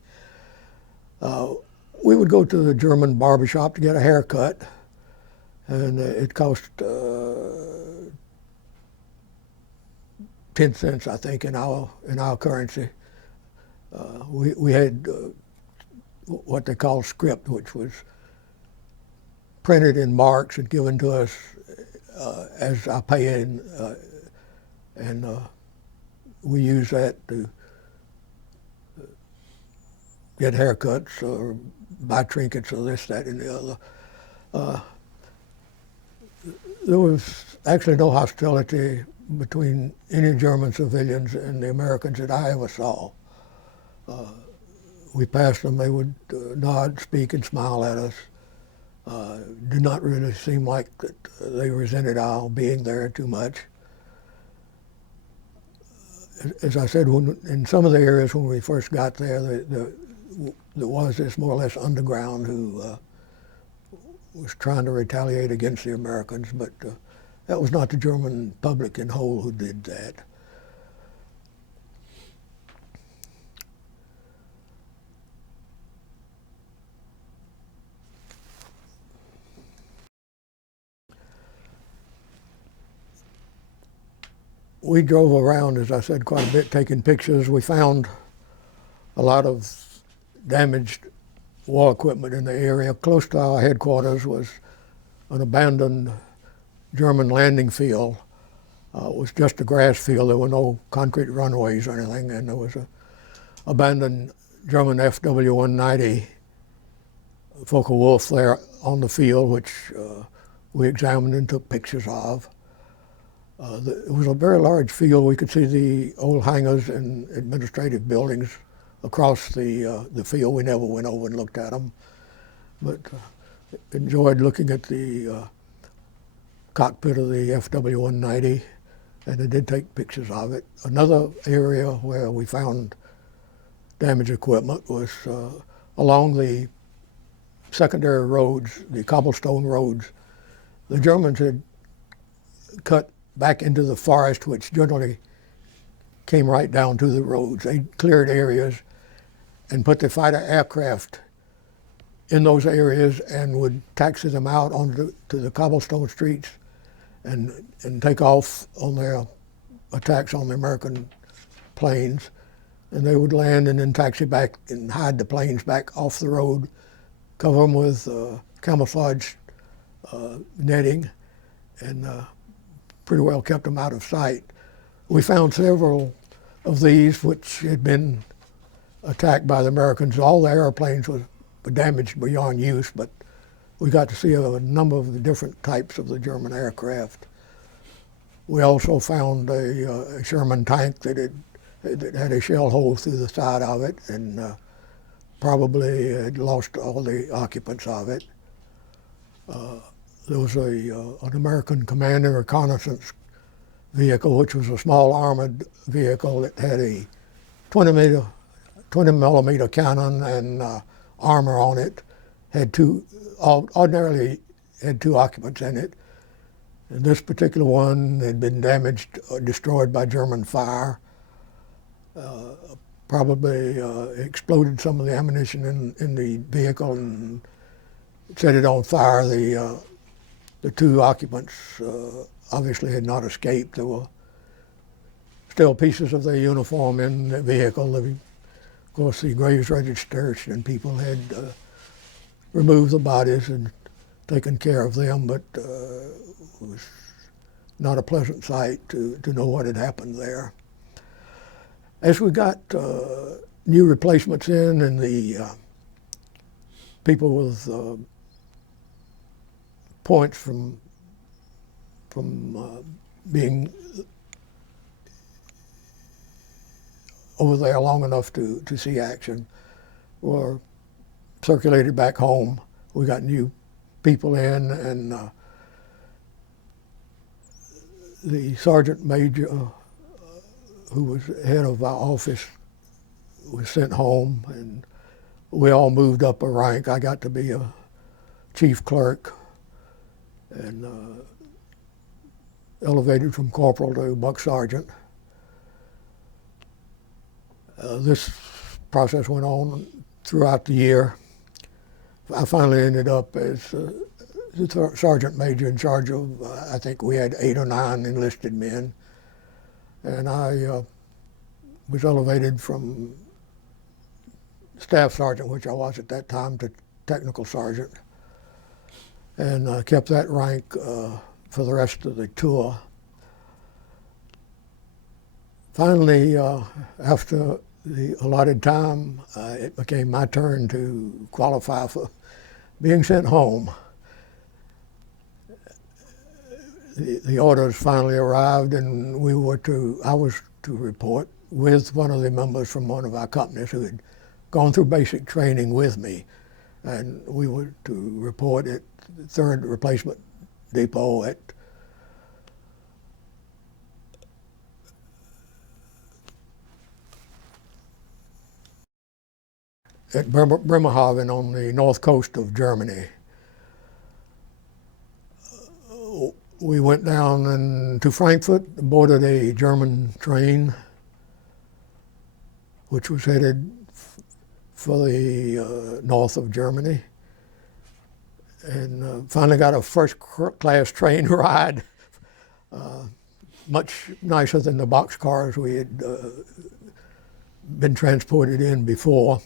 We would go to the German barbershop to get a haircut, and it cost 10 cents, I think, in our currency. We had what they call script, which was printed in marks and given to us as our pay, and we used that to get haircuts or buy trinkets or this, that, and the other. There was actually no hostility between any German civilians and the Americans that I ever saw. We passed them, they would nod, speak, and smile at us. Did not really seem like that they resented our being there too much. As I said, in some of the areas when we first got there, there was this more or less underground who was trying to retaliate against the Americans, but that was not the German public in whole who did that. We drove around, as I said, quite a bit, taking pictures. We found a lot of damaged war equipment in the area. Close to our headquarters was an abandoned German landing field. It was just a grass field. There were no concrete runways or anything, and there was an abandoned German FW-190 Focke-Wulf there on the field, which we examined and took pictures of. It was a very large field. We could see the old hangars and administrative buildings across the field. We never went over and looked at them, but enjoyed looking at the cockpit of the FW-190, and I did take pictures of it. Another area where we found damaged equipment was along the secondary roads, the cobblestone roads. The Germans had cut back into the forest, which generally came right down to the roads. They cleared areas and put the fighter aircraft in those areas and would taxi them out onto the cobblestone streets and take off on their attacks on the American planes. And they would land and then taxi back and hide the planes back off the road, cover them with camouflage netting, and pretty well kept them out of sight. We found several of these which had been attacked by the Americans. All the airplanes were damaged beyond use, but we got to see a number of the different types of the German aircraft. We also found a Sherman tank that had a shell hole through the side of it, and probably had lost all the occupants of it. There was an American command and reconnaissance vehicle, which was a small armored vehicle that had a 20 millimeter cannon and armor on it. Ordinarily had two occupants in it. And this particular one had been damaged or destroyed by German fire. Probably exploded some of the ammunition in the vehicle and set it on fire. The two occupants obviously had not escaped. There were still pieces of their uniform in the vehicle. Of course, the graves registered and people had removed the bodies and taken care of them, but it was not a pleasant sight to know what had happened there. As we got new replacements in and the people with points from being over there long enough to see action were circulated back home. We got new people in, and the sergeant major who was head of our office was sent home, and we all moved up a rank. I got to be a chief clerk and elevated from corporal to buck sergeant. This process went on throughout the year. I finally ended up as the sergeant major in charge of, I think we had 8 or 9 enlisted men. And I was elevated from staff sergeant, which I was at that time, to technical sergeant, and kept that rank for the rest of the tour. Finally, after the allotted time, it became my turn to qualify for being sent home. The orders finally arrived, and I was to report with one of the members from one of our companies who had gone through basic training with me. And we were to report at the 3rd Replacement Depot at Bremerhaven on the north coast of Germany. We went down to Frankfurt, boarded a German train, which was headed for the north of Germany, and finally got a first-class train ride, much nicer than the boxcars we had been transported in before.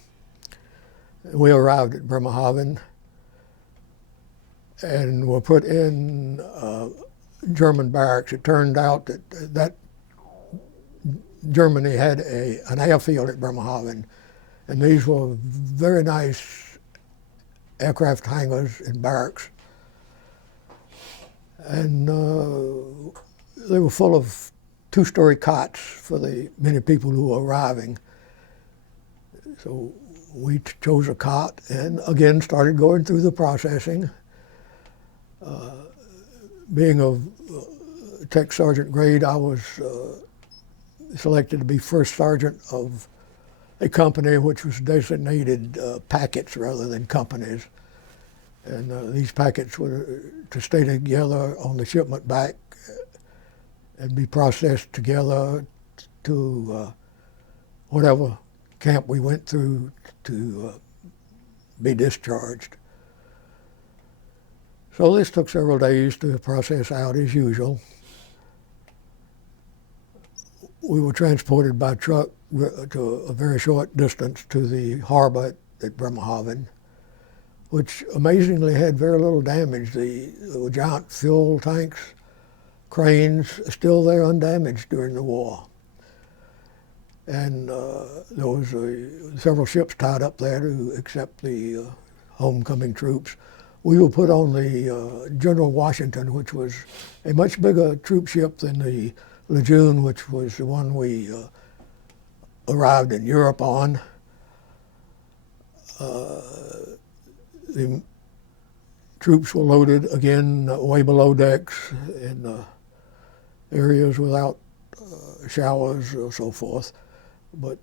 We arrived at Bremerhaven and were put in German barracks. It turned out that Germany had an airfield at Bremerhaven, and these were very nice aircraft hangars and barracks. And they were full of 2-story cots for the many people who were arriving. So we chose a cot and again started going through the processing. Being of tech sergeant grade, I was selected to be first sergeant of a company which was designated packets rather than companies. And these packets were to stay together on the shipment back and be processed together to whatever camp we went through to be discharged. So this took several days to process out as usual. We were transported by truck to a very short distance to the harbor at Bremerhaven, which amazingly had very little damage. The giant fuel tanks, cranes, are still there undamaged during the war. And there was several ships tied up there to accept the homecoming troops. We were put on the General Washington, which was a much bigger troop ship than the Lejeune, which was the one we arrived in Europe on. The troops were loaded again way below decks in areas without showers or so forth. But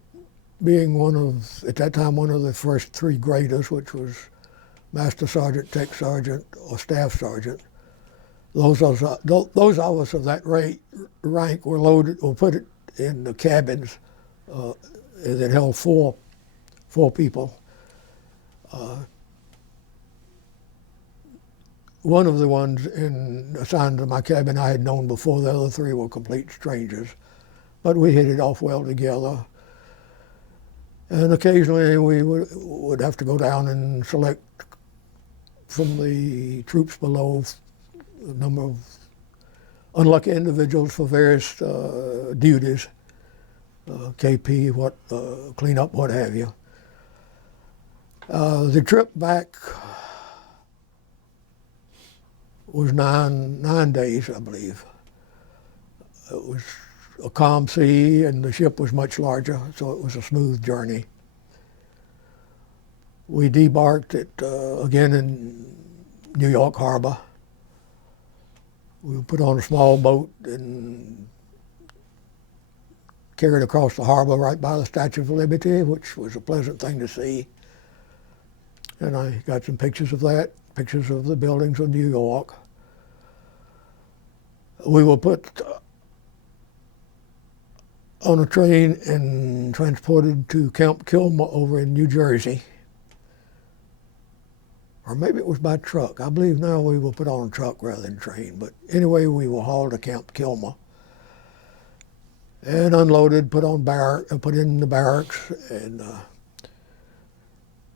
being one of, at that time, one of the first three graders, which was Master Sergeant, Tech Sergeant, or Staff Sergeant, those of us of that rank were loaded or put in the cabins that held four people. One of the ones assigned to my cabin I had known before. The other three were complete strangers, but we hit it off well together. And occasionally we would have to go down and select from the troops below a number of unlucky individuals for various duties, KP, clean up, what have you. The trip back was nine days, I believe. It was a calm sea, and the ship was much larger, so it was a smooth journey. We debarked again in New York Harbor. We were put on a small boat and carried across the harbor right by the Statue of Liberty, which was a pleasant thing to see. And I got some pictures of that, pictures of the buildings of New York. We were put on a train and transported to Camp Pickett over in New Jersey. Or maybe it was by truck. I believe now we were put on a truck rather than train. But anyway, we were hauled to Camp Pickett and unloaded, put in the barracks. And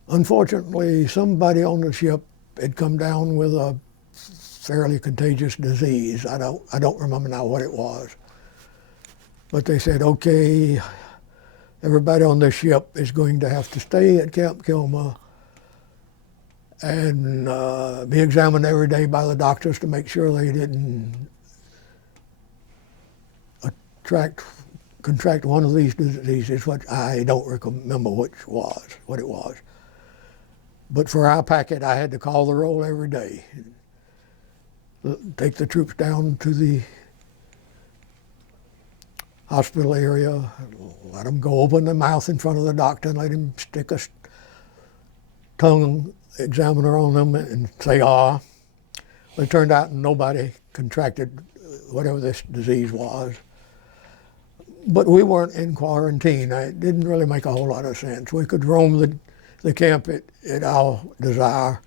unfortunately, somebody on the ship had come down with a fairly contagious disease. I don't remember now what it was. But they said, okay, everybody on this ship is going to have to stay at Camp Pickett and be examined every day by the doctors to make sure they didn't contract one of these diseases, which I don't remember what it was. But for our packet, I had to call the roll every day, take the troops down to the hospital area, let them go open their mouth in front of the doctor and let him stick a tongue examiner on them and say, ah. It turned out nobody contracted whatever this disease was. But we weren't in quarantine. It didn't really make a whole lot of sense. We could roam the camp at our desire.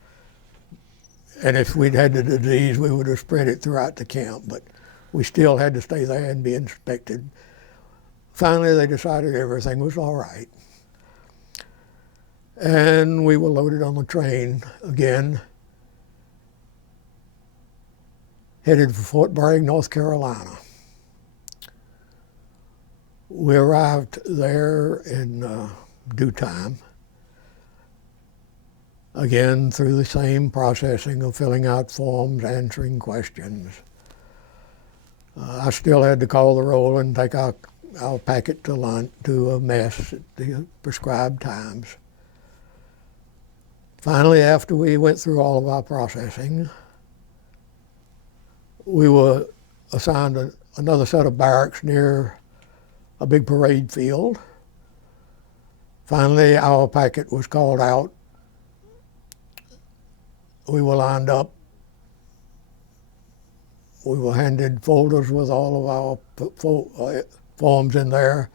And if we'd had the disease, we would have spread it throughout the camp. But we still had to stay there and be inspected. Finally, they decided everything was all right. And we were loaded on the train again, headed for Fort Bragg, North Carolina. We arrived there in due time, again through the same processing of filling out forms, answering questions. I still had to call the roll and take our our packet to lunch, to a mess at the prescribed times. Finally, after we went through all of our processing, we were assigned another set of barracks near a big parade field. Finally, our packet was called out. We were lined up. We were handed folders with all of our forms in there.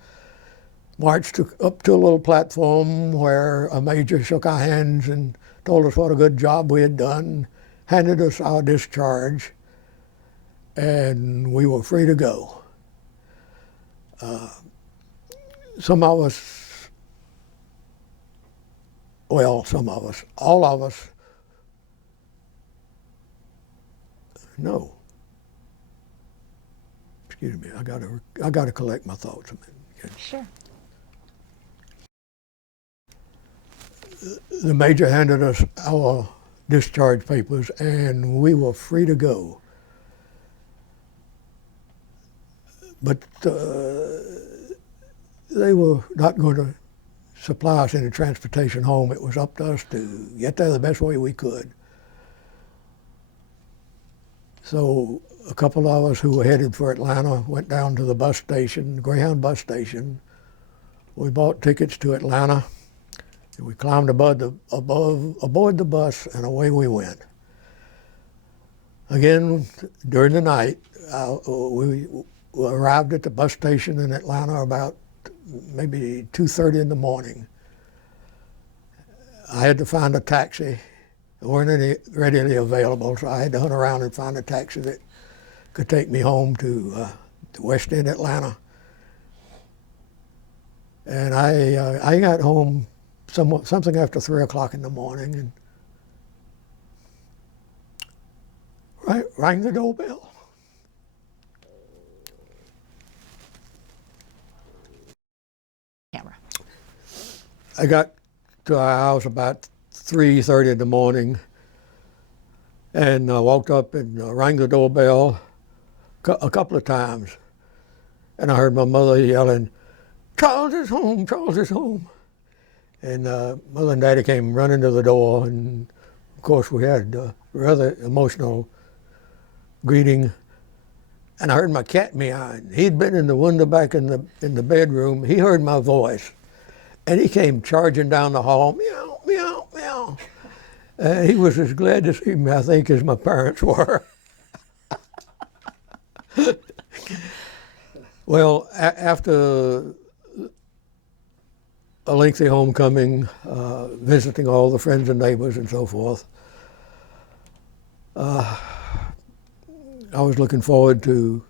Marched up to a little platform where a major shook our hands and told us what a good job we had done, handed us our discharge, and we were free to go. Some of us, well, some of us, all of us, no. Excuse me, I gotta collect my thoughts a minute. Sure. The major handed us our discharge papers, and we were free to go. But they were not going to supply us any transportation home. It was up to us to get there the best way we could. So a couple of us who were headed for Atlanta went down to the bus station, Greyhound bus station. We bought tickets to Atlanta. And we climbed aboard the bus, and away we went. Again, during the night, we arrived at the bus station in Atlanta about maybe 2:30 in the morning. I had to find a taxi. There weren't any readily available, so I had to hunt around and find a taxi that could take me home to West End, Atlanta. And I got home something after 3 o'clock in the morning, and rang the doorbell. Camera. I got to our house about 3:30 in the morning, and walked up and rang the doorbell a couple of times, and I heard my mother yelling, "Charles is home, Charles is home." And Mother and Daddy came running to the door, and of course we had a rather emotional greeting. And I heard my cat meowing. He'd been in the window back in the bedroom. He heard my voice, and he came charging down the hall, meow, meow, meow. He was as glad to see me, I think, as my parents were. Well, after a lengthy homecoming, visiting all the friends and neighbors and so forth, I was looking forward to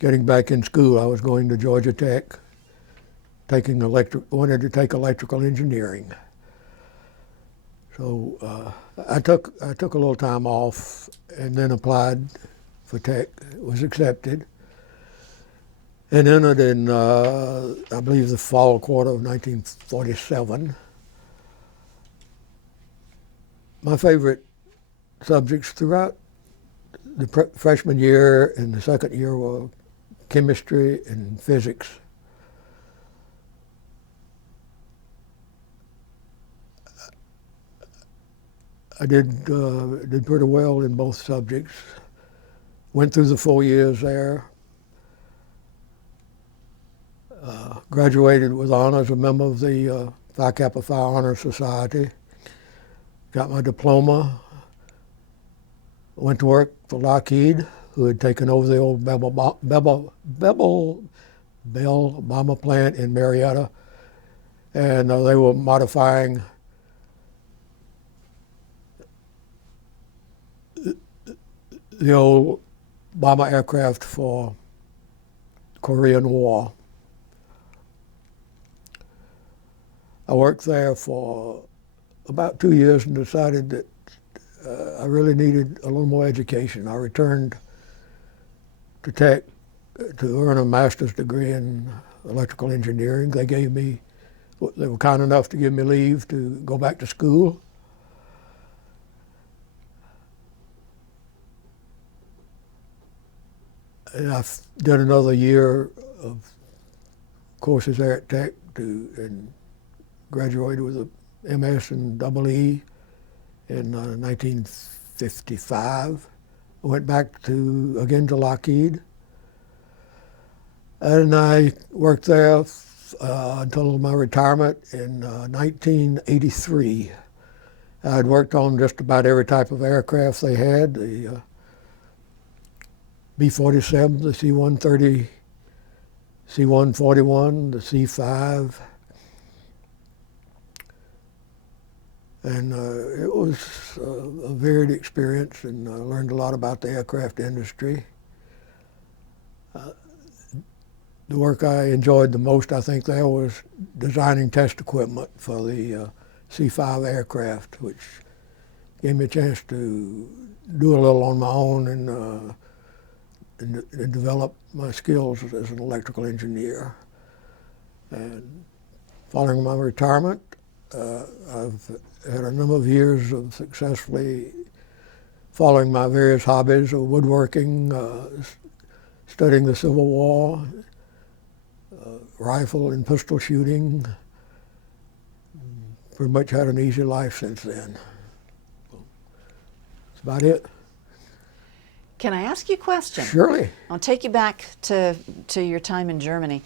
getting back in school. I was going to Georgia Tech, wanted to take electrical engineering. So I took a little time off and then applied for Tech, was accepted, and entered in, I believe, the fall quarter of 1947. My favorite subjects throughout the freshman year and the second year were chemistry and physics. I did pretty well in both subjects. Went through the 4 years there. Graduated with honors, a member of the Phi Kappa Phi Honor Society. Got my diploma. Went to work for Lockheed, who had taken over the old Bell bomber plant in Marietta, and they were modifying the old bomber aircraft for the Korean War. I worked there for about 2 years and decided that I really needed a little more education. I returned to Tech to earn a master's degree in electrical engineering. They were kind enough to give me leave to go back to school. And did another year of courses there at Tech and graduated with a MS and EE in 1955. I went back again to Lockheed, and I worked there until my retirement in 1983. I'd worked on just about every type of aircraft they had, the B-47, the C-130, C-141, the C-5. And it was a varied experience, and I learned a lot about the aircraft industry. The work I enjoyed the most, I think, there was designing test equipment for the C-5 aircraft, which gave me a chance to do a little on my own and develop my skills as an electrical engineer. And following my retirement, I've had a number of years of successfully following my various hobbies of woodworking, studying the Civil War, rifle and pistol shooting. Pretty much had an easy life since then. That's about it. Can I ask you a question? Surely. I'll take you back to your time in Germany.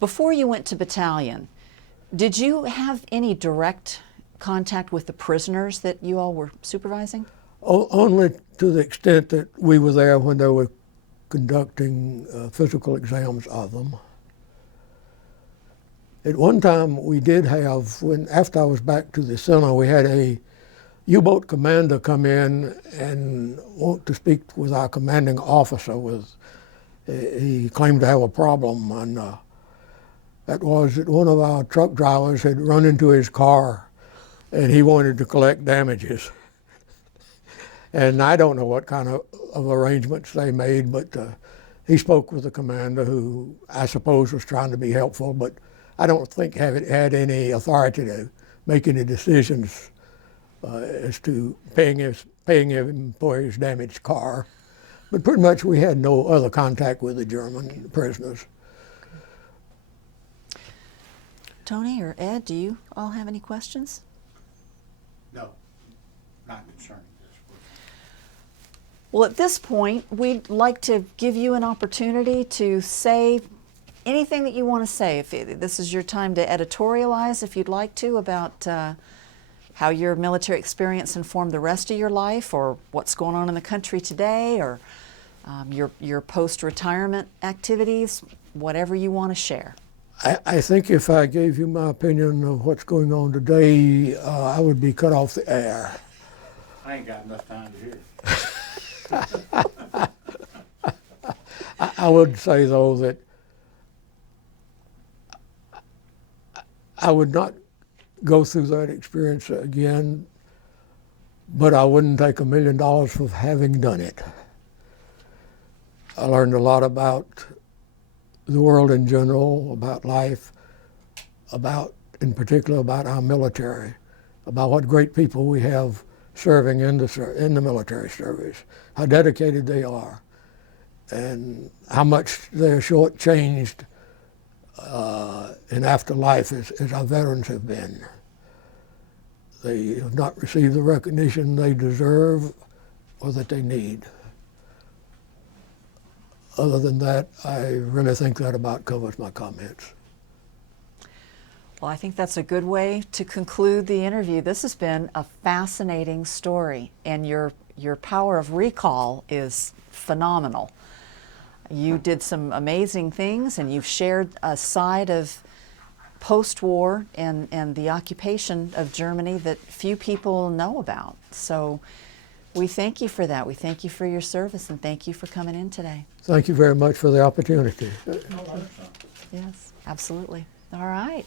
Before you went to battalion, did you have any direct contact with the prisoners that you all were supervising? Only to the extent that we were there when they were conducting physical exams of them. At one time we did have, after I was back to the center, we had a U-boat commander come in and want to speak with our commanding officer. He claimed to have a problem, and that was that one of our truck drivers had run into his car, and he wanted to collect damages. And I don't know what kind of arrangements they made, but he spoke with the commander, who I suppose was trying to be helpful, but I don't think had any authority to make any decisions as to paying him for his damaged car. But pretty much we had no other contact with the German prisoners. Tony or Ed, do you all have any questions? No, not concerning this. Well, at this point, we'd like to give you an opportunity to say anything that you want to say. If this is your time to editorialize, if you'd like to, about how your military experience informed the rest of your life, or what's going on in the country today, or your post-retirement activities, whatever you want to share. I think if I gave you my opinion of what's going on today, I would be cut off the air. I ain't got enough time to hear. I would say, though, that I would not go through that experience again, but I wouldn't take $1 million for having done it. I learned a lot about the world in general, about life, in particular about our military, about what great people we have serving in the military service, how dedicated they are, and how much they're shortchanged in afterlife as our veterans have been. They have not received the recognition they deserve or that they need. Other than that, I really think that about covers my comments. Well, I think that's a good way to conclude the interview. This has been a fascinating story, and your power of recall is phenomenal. You did some amazing things, and you've shared a side of post-war and the occupation of Germany that few people know about. So we thank you for that. We thank you for your service, and thank you for coming in today. Thank you very much for the opportunity. Yes, absolutely. All right.